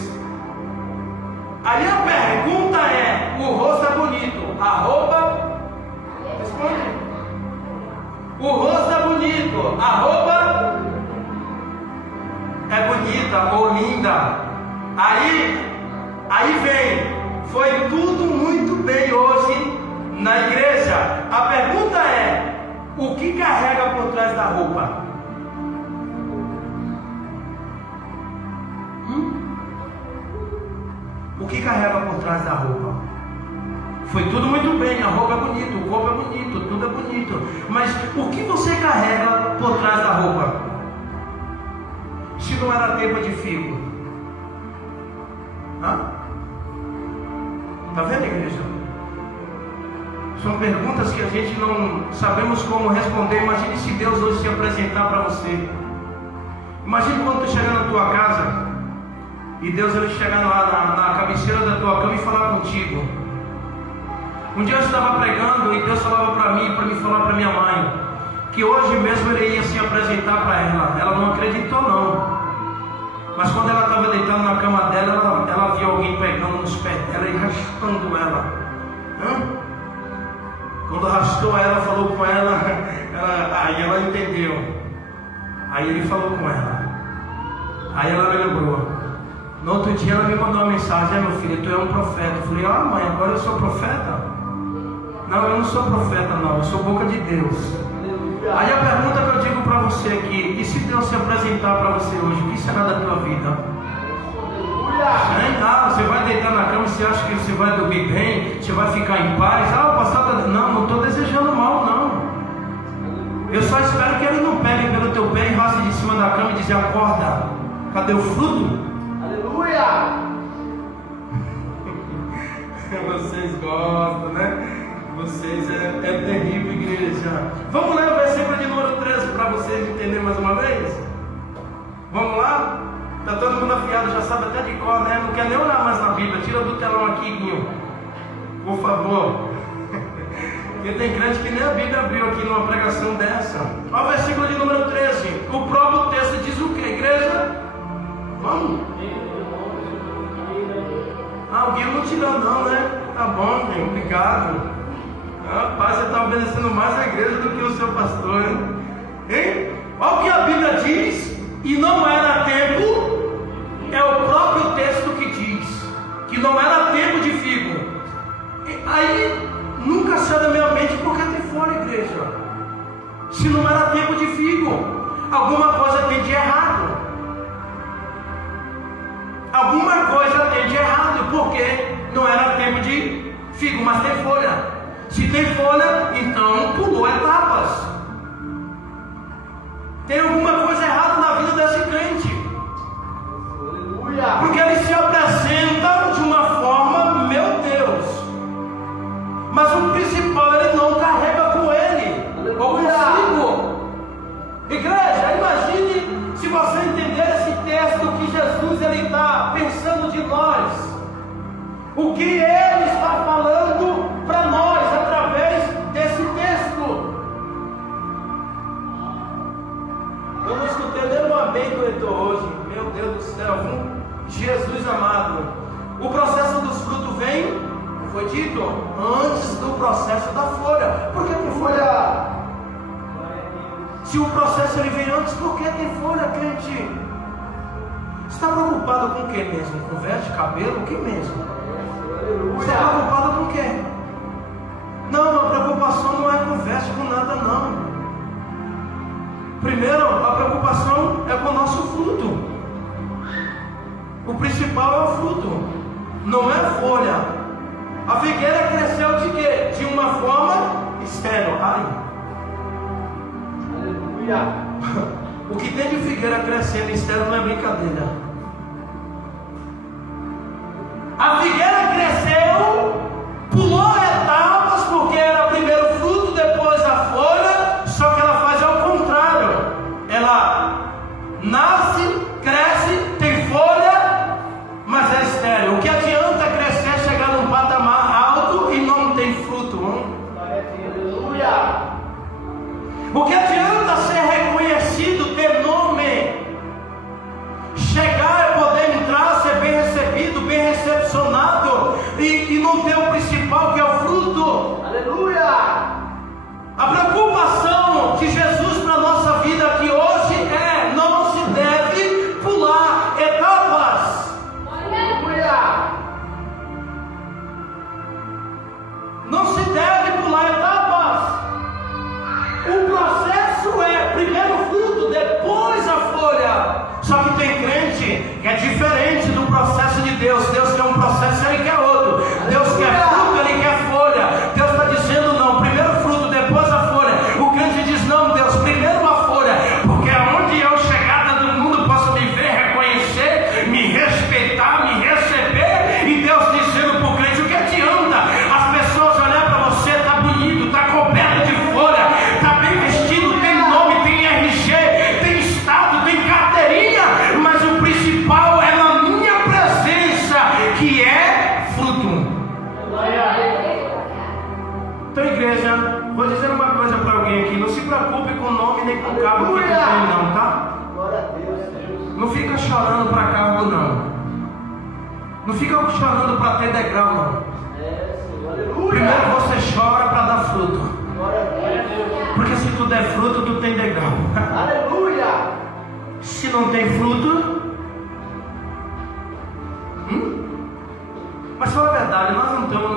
Aí a pergunta é: o rosto é bonito, a roupa? Responde. O rosto é bonito, a roupa é bonita ou linda. Aí vem. Foi tudo muito bem hoje na igreja. A pergunta é: o que carrega por trás da roupa? O que carrega por trás da roupa? Foi tudo muito bem, a roupa é bonita, o corpo é bonito, tudo é bonito. Mas o que você carrega por trás da roupa? Se não era tempo de figo. Está vendo, igreja? São perguntas que a gente não sabemos como responder. Imagine se Deus hoje se apresentar para você. Imagine quando tu chegar na tua casa e Deus ele chegar lá na cabeceira da tua cama e falar contigo. Um dia eu estava pregando e Deus falava para me falar para minha mãe, que hoje mesmo ele ia se apresentar para ela. Ela não acreditou não. Mas quando ela estava deitada na cama dela, ela viu alguém pegando nos pés dela e raspando ela. pastor ela falou com ela, aí ela entendeu. Aí ele falou com ela. Aí ela lembrou. No outro dia ela me mandou uma mensagem: meu filho, tu é um profeta. Eu falei: mãe, agora eu sou profeta? Não, eu não sou profeta não, eu sou boca de Deus. Aí a pergunta que eu digo para você aqui: e se Deus se apresentar para você hoje, o que será da tua vida? Você vai deitar na cama, você acha que você vai dormir bem, você vai ficar em paz? Pastor, não estou desejando mal não. Eu só espero que ele não pegue pelo teu pé e raste de cima da cama e diz: acorda, cadê o fruto? Aleluia! Vocês gostam, né? Vocês é terrível, igreja. Vamos ler o versículo de número 13 para vocês entenderem mais uma vez? Vamos lá? Está todo mundo afiado, já sabe até de cor, né? Não quer nem olhar mais na Bíblia. Tira do telão aqui, Guinho. Por favor. Porque tem crente que nem a Bíblia abriu aqui numa pregação dessa. Olha o versículo de número 13. O próprio texto diz o que, igreja? Vamos. O Guinho não tirou não, né? Tá bom, Guinho, obrigado. Rapaz, você está obedecendo mais a igreja do que o seu pastor, hein? Olha o que a Bíblia diz. E não era tempo. É o próprio texto que diz que não era tempo de figo. Aí nunca sai da minha mente: por que tem fora, igreja? Se não era tempo de figo, alguma coisa tem de errado. Alguma coisa tem de errado, porque não era tempo de figo, mas tem folha. Se tem folha, então pulou etapas. Tem alguma coisa errada na vida desse crente. Porque ele se apresenta de uma forma, meu Deus, mas o principal ele não carrega com ele. Ou consigo. Igreja, imagine se você entender esse texto, que Jesus ele está pensando de nós, o que ele está falando para nós através desse texto. Eu não escutei nem um amém do Heitor hoje. Meu Deus do céu. Jesus amado. O processo dos frutos vem, foi dito, antes do processo da folha. Por que tem folha? Se o processo ele vem antes, por que tem folha, crente? Você está preocupado com o que mesmo? Com veste, cabelo? O que mesmo? Você está preocupado com o que? Não, a preocupação não é com veste, com nada não. Primeiro, a preocupação é com o nosso fruto. O principal é o fruto, não é a folha. A figueira cresceu de quê? De uma forma estéril. Aleluia. O que tem de figueira crescendo estéril não é brincadeira. A figueira cresceu, pulou etapas, porque era primeiro fruto, depois a folha. Só que ela faz ao contrário. Ela nasce, cresce, tem folha, mas é estéril. O que adianta crescer, chegar num patamar alto e não tem fruto? Aleluia. O que adianta ser reconhecido, ter nome, chegar e poder entrar, ser bem recebido, bem recepcionado e não ter o principal, que é o fruto? Aleluia. A preocupação de Jesus para a nossa vida aqui hoje é: não se deve pular etapas. Aleluia. Não se deve pular etapas. O processo é primeiro fruto, depois a folha. Só que tem crente que é diferente do processo de Deus. Deus quer um processo, ele quer outro. Deus quer fruto, ele quer folha. Deus está dizendo não, primeiro fruto, depois a folha. O crente diz: não, Deus, primeiro a folha, porque aonde eu chegar, todo mundo possa me ver, reconhecer, me respeitar, me receber. E Deus dizendo para o crente: o que adianta as pessoas olhar para você, está bonito, está coberto de folha, está bem vestido, tem nome, tem RG, tem estado, tem carteirinha, mas o principal é na minha presença, que é fruto. Então, igreja, vou dizer uma coisa para alguém aqui: não se preocupe com o nome nem com o cargo que tu tem, não, tá? Não fica chorando para cargo, não. Não fica chorando para ter degrau, não. Primeiro você chora para dar fruto. não tem fruto? Mas fala a verdade, nós não estamos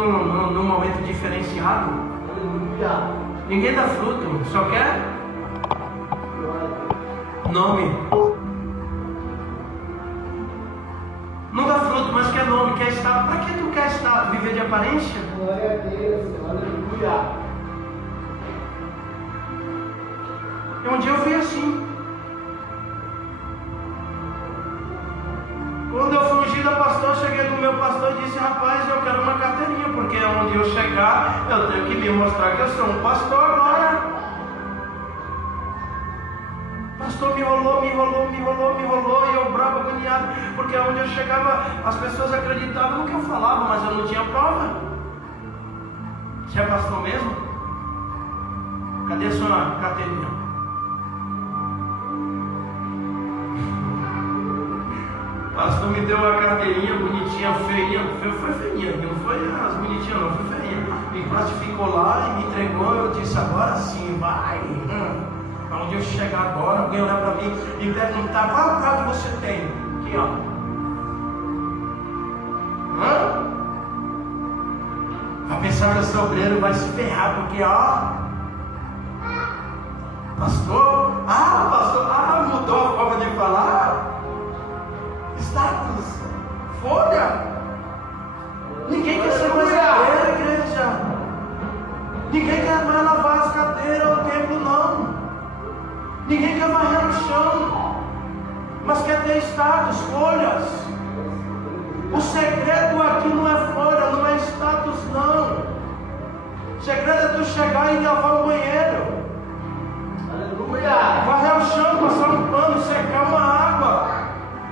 num momento diferenciado. Aleluia. Ninguém dá fruto, só quer nome. Não dá fruto, mas quer nome, quer estar. Para que tu quer estar? Viver de aparência? Glória a Deus. Aleluia. E um dia eu fui assim. Quando eu fugi da pastor, cheguei no meu pastor e disse: rapaz, eu quero uma carteirinha, porque onde eu chegar, eu tenho que me mostrar que eu sou um pastor agora. O pastor me enrolou, e eu bravo, agoniado, porque onde eu chegava, as pessoas acreditavam no que eu falava, mas eu não tinha prova. Você é pastor mesmo? Cadê a sua carteirinha? O pastor me deu uma carteirinha bonitinha, feinha, foi feinha, não foi as bonitinhas não, foi feinha. Me classificou lá e me entregou, eu disse: agora sim, vai. Onde eu chegar agora, alguém olhar para mim e perguntar: qual é o carro que você tem? Aqui, ó. Vai pensar que esse obreiro vai se ferrar, porque, ó, pastor, mudou a forma de falar. Status, folha. Ninguém quer ser mais cadeira, igreja. Ninguém quer mais lavar as cadeiras no templo, não. Ninguém quer varrer no chão, mas quer ter status, folhas. O segredo aqui não é folha, não é status, não. O segredo é tu chegar e lavar o banheiro. Aleluia. Varrer o chão, passar um pano, secar uma água.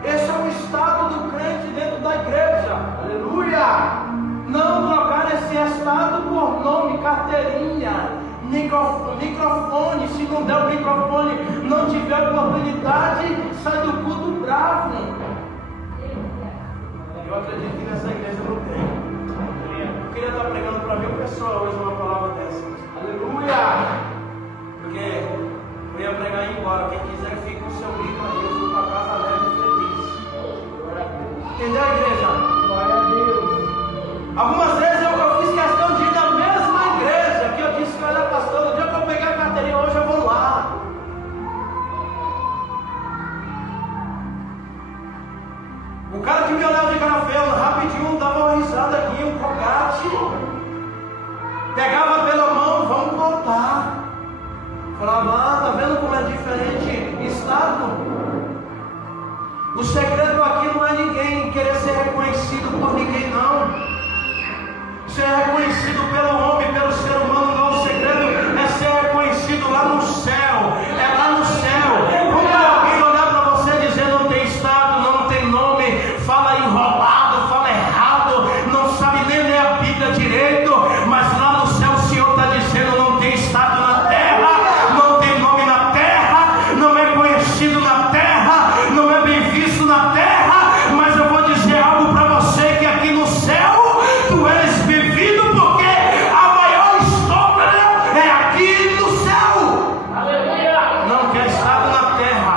Esse é o estado do crente dentro da igreja. Aleluia. Não trocar esse estado por nome, carteirinha, microfone. Se não der o microfone, não tiver oportunidade, sai do culto bravo. Eu acredito que nessa igreja não tem. Eu queria estar pregando para 1000 pessoas hoje uma palavra dessa. Aleluia. Porque eu ia pregar e ir embora. Quem quiser fica com o seu livro aí. Eu fui para casa leve e feliz. Entendeu, igreja? Glória a Deus. Algumas vezes eu fiz questão de ir na mesma igreja que eu disse: olha, pastor, no dia que eu pegar a carteirinha hoje eu vou lá. O cara que me olhava de cara feia, rapidinho dava uma risada aqui, um cogate, pegava pela mão: vamos voltar. Falava: tá vendo como é diferente estado? O segredo aqui não é ninguém querer ser reconhecido por ninguém, não. Ser reconhecido pelo homem, pelo ser humano, não. O segredo é ser reconhecido lá no céu. É lá no céu. Quando alguém olhar para você e dizer: não tem estado, não tem nome, fala enrolado, fala errado, não sabe nem ler a Bíblia direito, mas lá no céu o Senhor está dizendo: não tem estado na terra, não tem nome na terra, não é conhecido na terra, não é bem visto na terra. Mas eu vou dizer algo para você, que aqui no céu tu eres bem-vindo, porque a maior história é aqui no céu. Aleluia. Não quer estado na terra.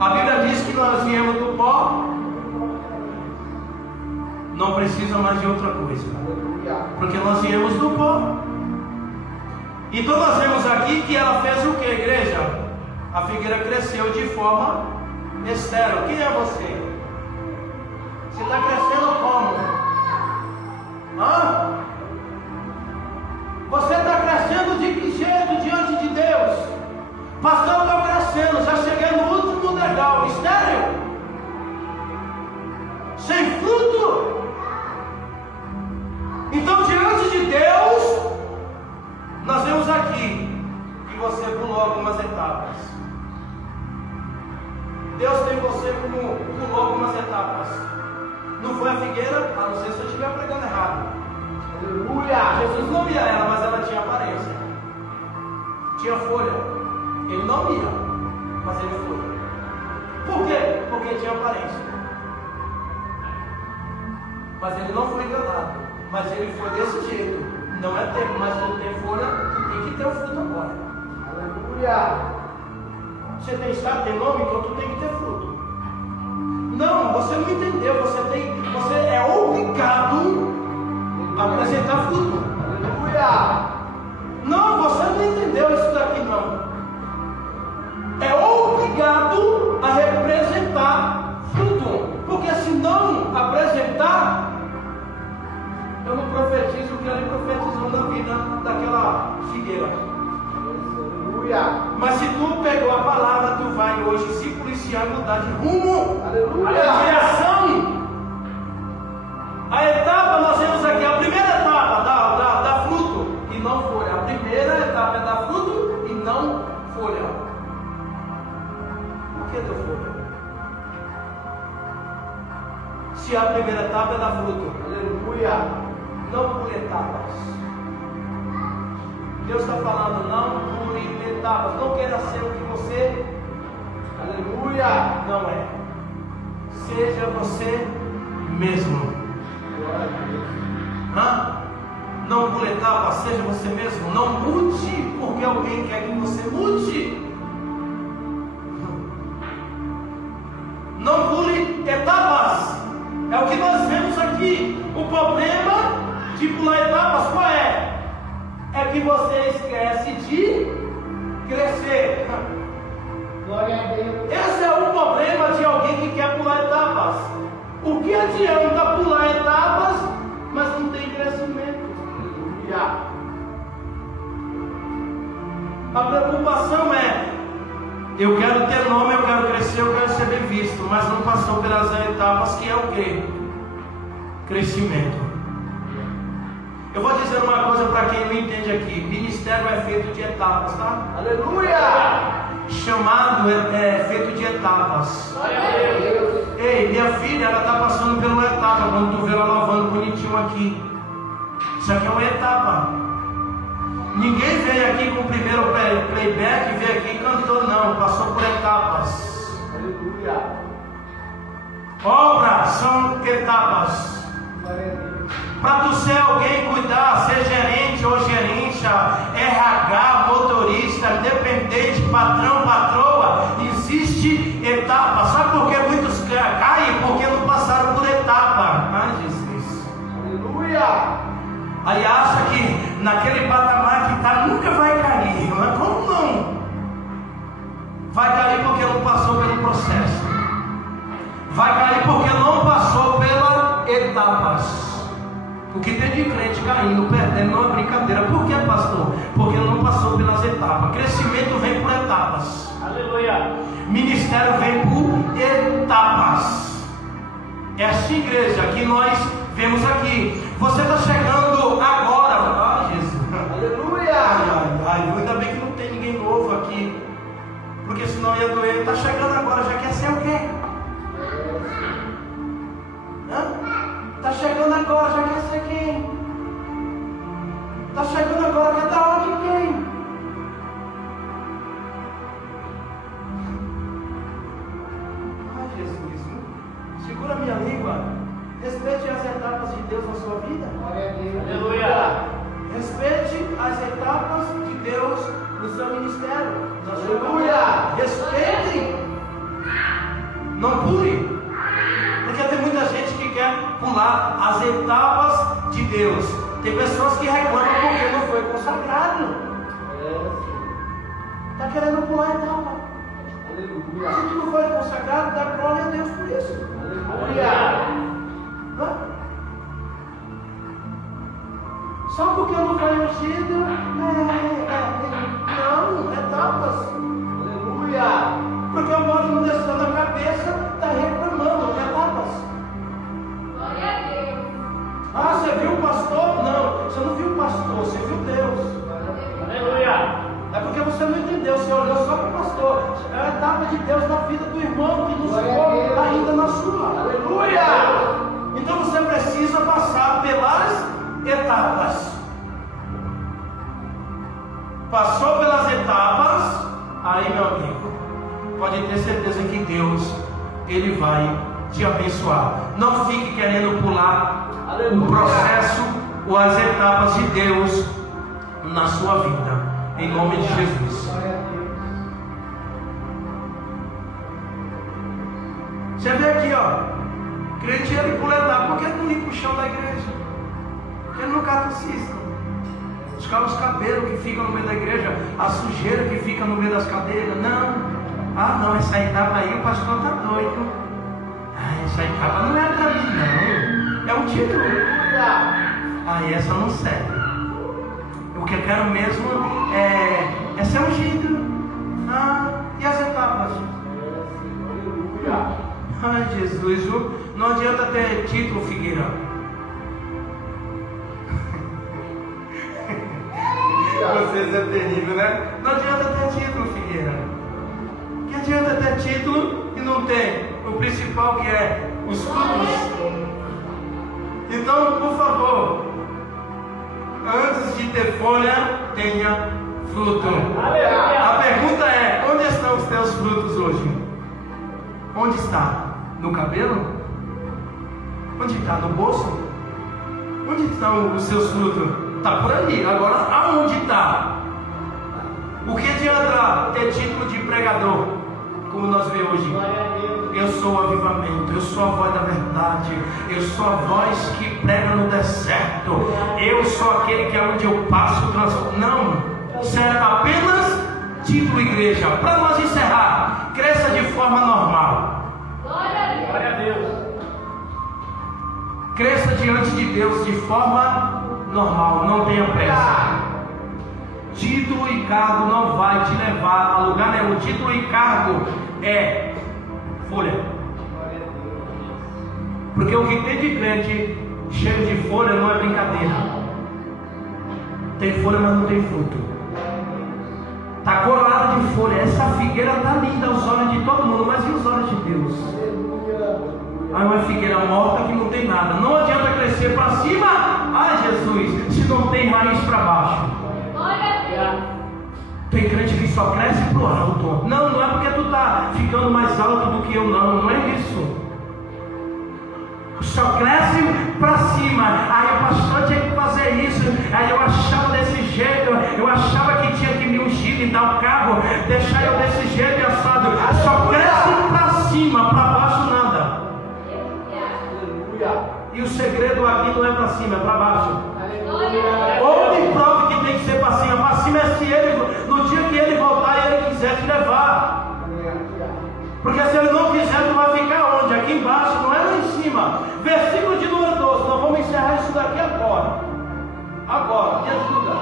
A Bíblia diz que nós viemos do pó, não precisa mais de outra coisa, Aleluia. porque nós viemos do pó. Então nós vemos aqui que ela fez o que, igreja? A figueira cresceu de forma estéril. Quem é você? Você está crescendo como? Você está crescendo de que jeito diante de Deus? Pastor, eu estou crescendo, já cheguei no último degrau. Estéril? Sem fruto? Então, diante de Deus, nós vemos aqui que você pulou algumas etapas. Deus tem você como pulou algumas etapas. Não foi a figueira, a não ser se eu estiver pregando errado. Aleluia. Jesus não via ela, mas ela tinha aparência. Tinha folha. Ele não via, mas ele foi. Por quê? Porque tinha aparência. Mas ele não foi enganado. Mas ele foi desse jeito. Não é tempo, mas não tem folha, tem que ter o fruto agora. Aleluia. Você tem estado, tem nome, então tu tem que ter fruto. Não, você não entendeu. Você é obrigado a apresentar fruto. Aleluia. Não, você não entendeu isso daqui não. É obrigado a representar fruto. Porque se não apresentar, eu não profetizo o que ele profetizou na vida daquela figueira. Aleluia. Mas se tu pegou a palavra, tu vai hoje se policiar e mudar de rumo. Aleluia. A direção. A etapa, nós temos aqui a primeira etapa da fruto e não folha. A primeira etapa é dar fruto e não folha. Por que deu folha? Se a primeira etapa é dar fruto. Aleluia. Não por etapas. Deus está falando, não por etapas. Não queira ser o que você, Aleluia. não é. Seja você mesmo. Glória a Deus. Hã? Não por etapas, seja você mesmo. Não mude porque alguém quer que você mude. Não pule etapas. É o que nós vemos aqui. O problema de pular etapas qual é? É que você esquece de crescer. Glória a Deus. Esse é o problema de alguém que quer pular etapas. O que adianta pular etapas, mas não tem crescimento? Aleluia. A preocupação é: eu quero ter nome, eu quero crescer, eu quero ser bem visto, mas não passou pelas etapas, que é o quê? Crescimento. Eu vou dizer uma coisa para quem não entende aqui: ministério é feito de etapas, tá? Aleluia. Chamado é feito de etapas. Glória a Deus. Ei, minha filha, ela está passando por uma etapa. Quando tu vê ela lavando bonitinho aqui, isso aqui é uma etapa. Ninguém veio aqui com o primeiro playback, veio aqui e cantou, não. Passou por etapas. Aleluia. Obras são etapas. Glória a Deus. Para tu ser alguém, cuidar, ser gerente ou gerência, RH, motorista, dependente, patrão, patroa, existe etapa. Sabe por que muitos caem? Porque não passaram por etapa. Ai, Jesus. Aleluia. Aí acha que naquele patamar que está nunca vai cair. Mas como não? Vai cair porque não passou pelo processo. Vai cair porque não passou pelas etapas. O que tem de crente caindo, perdendo, não é brincadeira. Por que, pastor? Porque não passou pelas etapas. Crescimento vem por etapas. Aleluia. Ministério vem por etapas. É assim, igreja, que nós vemos aqui. Você está chegando agora. Ah, Jesus. Aleluia. Ai, ainda bem que não tem ninguém novo aqui. Porque senão ia doer. Está chegando agora, já quer ser o quê? Está chegando agora, já quer ser quem? Está chegando agora, quer dar ordem de quem? Ai, Jesus, segura minha língua. Respeite as etapas de Deus na sua vida. Glória a Deus. Aleluia. Respeite as etapas de Deus no seu ministério. Na sua Aleluia. Respeite. Não pule. Porque tem muita gente que quer pular as etapas de Deus. Tem pessoas que reclamam porque não foi consagrado. Está querendo pular a etapa. Aleluia. Se tu não foi consagrado, dá glória a Deus por isso. Aleluia. Hã? Só porque eu não fui ungido, não, etapas. Aleluia. Porque eu moro não descendo a cabeça, está reclamando, etapas. Glória a Deus. Ah, você viu o pastor? Não, você não viu o pastor, você viu Deus. Aleluia. É porque você não entendeu, você olhou só para o pastor. É a etapa de Deus na vida do irmão que não Glória a chegou Deus. ainda na sua. Aleluia. Então você precisa passar pelas etapas. Passou pelas etapas, aí meu amigo, pode ter certeza que Deus, Ele vai te abençoar. Não fique querendo pular o processo ou as etapas de Deus na sua vida. Em nome de Jesus. Glória a Deus. Você vê aqui, ó. Crente ele pula etapa. Por que ele não limpa o chão da igreja? Porque ele não cata o cisco. Os cabelos que ficam no meio da igreja, a sujeira que fica no meio das cadeiras. Não. Ah, não, essa etapa aí o pastor tá doido. Ah, essa etapa não é pra mim, não. É um título. Aí essa não serve. O que eu quero mesmo é ser ungido. E as etapas? Ai, Jesus, não adianta ter título, Figueira. Vocês é terrível, né? Não adianta ter título, Figueira. Que adianta ter título e não tem o principal, que é os frutos. Então, por favor, antes de ter folha, tenha fruto. A pergunta é: onde estão os teus frutos hoje? Onde está? No cabelo? Onde está? No bolso? Onde estão os seus frutos? Está por ali. Agora, aonde está? O que adianta ter título de pregador, como nós vemos hoje? Eu sou o avivamento, eu sou a voz da verdade, eu sou a voz que prega no deserto, eu sou aquele que é onde eu passo transformo. Não, isso é apenas título, igreja. Para nós encerrar, cresça de forma normal. Glória a Deus. Cresça diante de Deus de forma normal, não tenha pressa. Título e cargo não vai te levar a lugar nenhum. Título e cargo é folha. Porque o que tem de crente cheio de folha não é brincadeira. Tem folha, mas não tem fruto. Está colada de folha. Essa figueira está linda aos olhos de todo mundo, mas e os olhos de Deus? Aí uma figueira morta que não tem nada. Não adianta crescer para cima, ai Jesus, se não tem raiz para baixo. Tem crente que só cresce pro alto. Não é porque tu tá ficando mais alto do que eu, não é isso. Só cresce para cima. Aí o pastor tinha que fazer isso. Aí eu achava desse jeito. Eu achava que tinha que me ungir, me dar um carro, deixar eu desse jeito e assado. Só cresce para cima, para baixo nada. E o segredo aqui não é para cima, é para baixo. Ou me prove que tem que ser para cima. Para cima é se ele, no dia que ele voltar e ele quiser te levar. Porque se ele não quiser, tu vai ficar onde? Aqui embaixo, não é lá em cima. Versículo de número 12. Nós vamos encerrar isso daqui agora. Agora, me ajuda.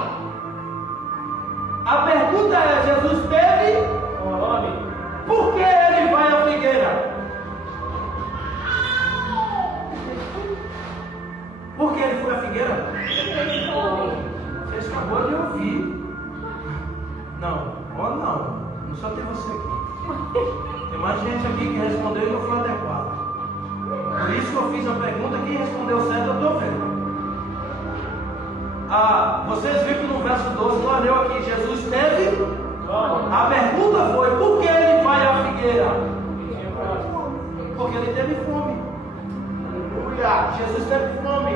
A pergunta é: Jesus teve fome. Por que ele vai à figueira? Por que ele foi à figueira? Vocês acabou de ouvir. Não só tem você aqui. Tem mais gente aqui que respondeu e não foi adequado. Por isso que eu fiz a pergunta. Quem respondeu certo eu estou vendo. Vocês viram que no verso 12 nós leu aqui: Jesus teve. A pergunta foi: por que ele vai à figueira? Porque ele teve fome. Jesus teve fome.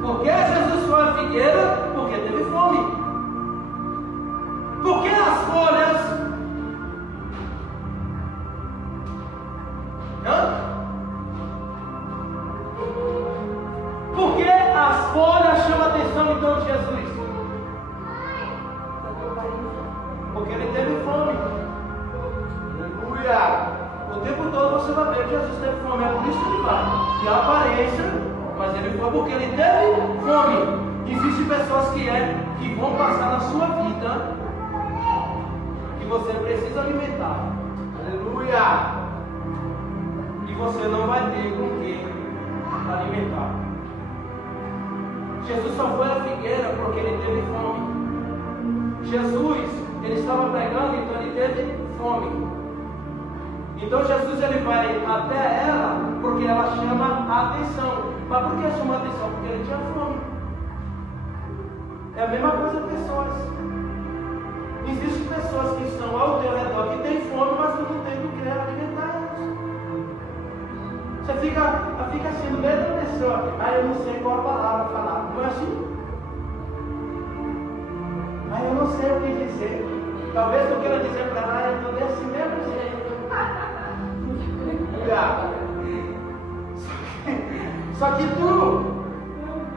Por que Jesus foi à figueira? Porque teve fome. Por que as folhas? Por que as folhas chamam a atenção então de Jesus? Porque ele teve fome. Aleluia. O tempo todo você vai ver que Jesus teve fome. É por isso que ele vai. E a aparência, mas ele foi porque ele teve fome. Existem pessoas que vão passar na sua vida que você precisa alimentar. Aleluia. E você não vai ter com quem alimentar. Jesus só foi à figueira porque ele teve fome. Jesus, ele estava pregando, então ele teve fome. Então Jesus ele vai até ela porque ela chama a atenção. Mas por que chama a atenção? Porque ele tinha fome. É a mesma coisa pessoas. Existem pessoas que estão ao teu redor que têm fome, mas tu não tem do que alimentar elas. Você fica assim no meio da pessoa. Eu não sei qual a palavra falar. Não é assim? Eu não sei o que dizer. Talvez eu queira dizer para ela: eu estou desse mesmo jeito. Só que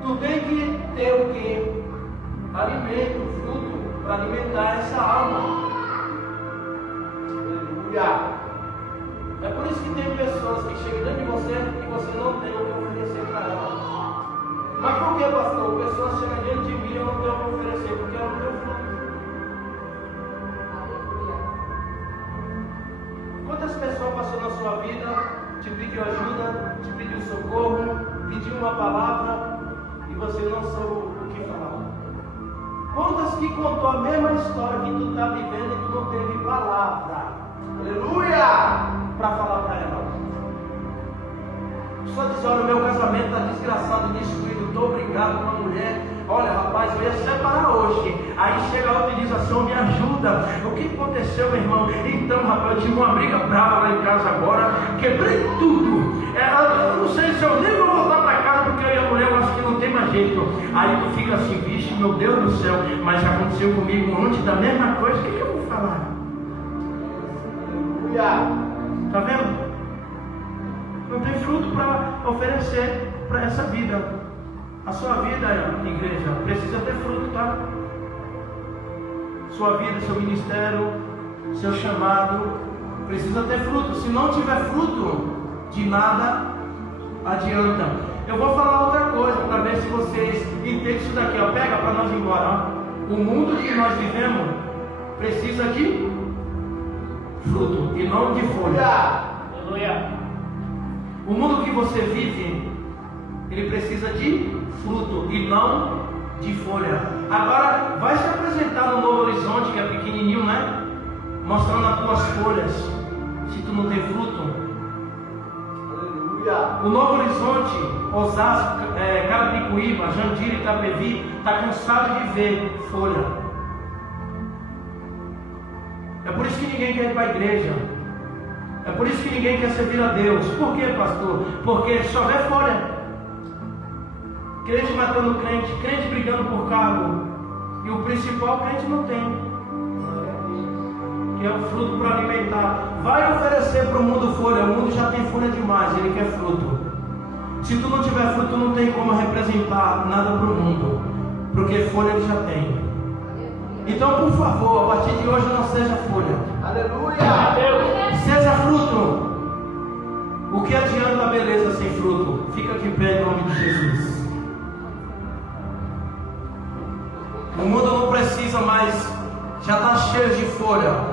tu tem que ter o quê? Alimento, fruto, para alimentar essa alma. Aleluia. É por isso que tem pessoas que chegam dentro de você e você não tem o que oferecer para ela. Mas por que, pastor? Pessoas chegam dentro de mim e eu não tenho o que oferecer, porque eu não tenho fruto. Quantas pessoas passou na sua vida, te pediu ajuda, te pediu socorro, pediu uma palavra e você não soube o que falar? Quantas que contou a mesma história que tu está vivendo e tu não teve palavra? Aleluia! Para falar para ela. Só diz: olha, o meu casamento está desgraçado, destruído, estou brigado com uma mulher. Olha, rapaz, eu ia separar hoje. Aí chega outro e diz assim: me ajuda. O que aconteceu, meu irmão? Então, rapaz, eu tive uma briga brava lá em casa agora, quebrei tudo. Eu não sei se eu nem vou voltar para casa, porque eu e a mulher, eu acho que não tem mais jeito. Aí tu fica assim: vixe, meu Deus do céu, mas já aconteceu comigo ontem da mesma coisa, o que eu vou falar? Está vendo? Não tem fruto para oferecer para essa vida. A sua vida, igreja, precisa ter fruto, tá? Sua vida, seu ministério, seu chamado, precisa ter fruto. Se não tiver fruto, de nada adianta. Eu vou falar outra coisa para ver se vocês entendem isso daqui. Ó. Pega para nós ir embora. Ó. O mundo que nós vivemos precisa de fruto e não de folha. Aleluia. O mundo que você vive, ele precisa de fruto e não de folha. Agora, vai se apresentar no Novo Horizonte, que é pequenininho, né? Mostrando as tuas folhas, se tu não tem fruto. Aleluia. O Novo Horizonte, Osasco, Carapicuíba, Jandira, Itapevi, está cansado de ver folha. É por isso que ninguém quer ir para a igreja. É por isso que ninguém quer servir a Deus. Por quê, pastor? Porque só vê folha. Crente matando crente, crente brigando por cargo. E o principal crente não tem, que é o fruto para alimentar. Vai oferecer para o mundo folha. O mundo já tem folha demais, ele quer fruto. Se tu não tiver fruto, não tem como representar nada para o mundo, porque folha ele já tem. Então, por favor, a partir de hoje não seja folha. Aleluia! Seja fruto. O que adianta a beleza sem fruto? Fica de pé em nome de Jesus. O mundo não precisa mais, já está cheio de folha.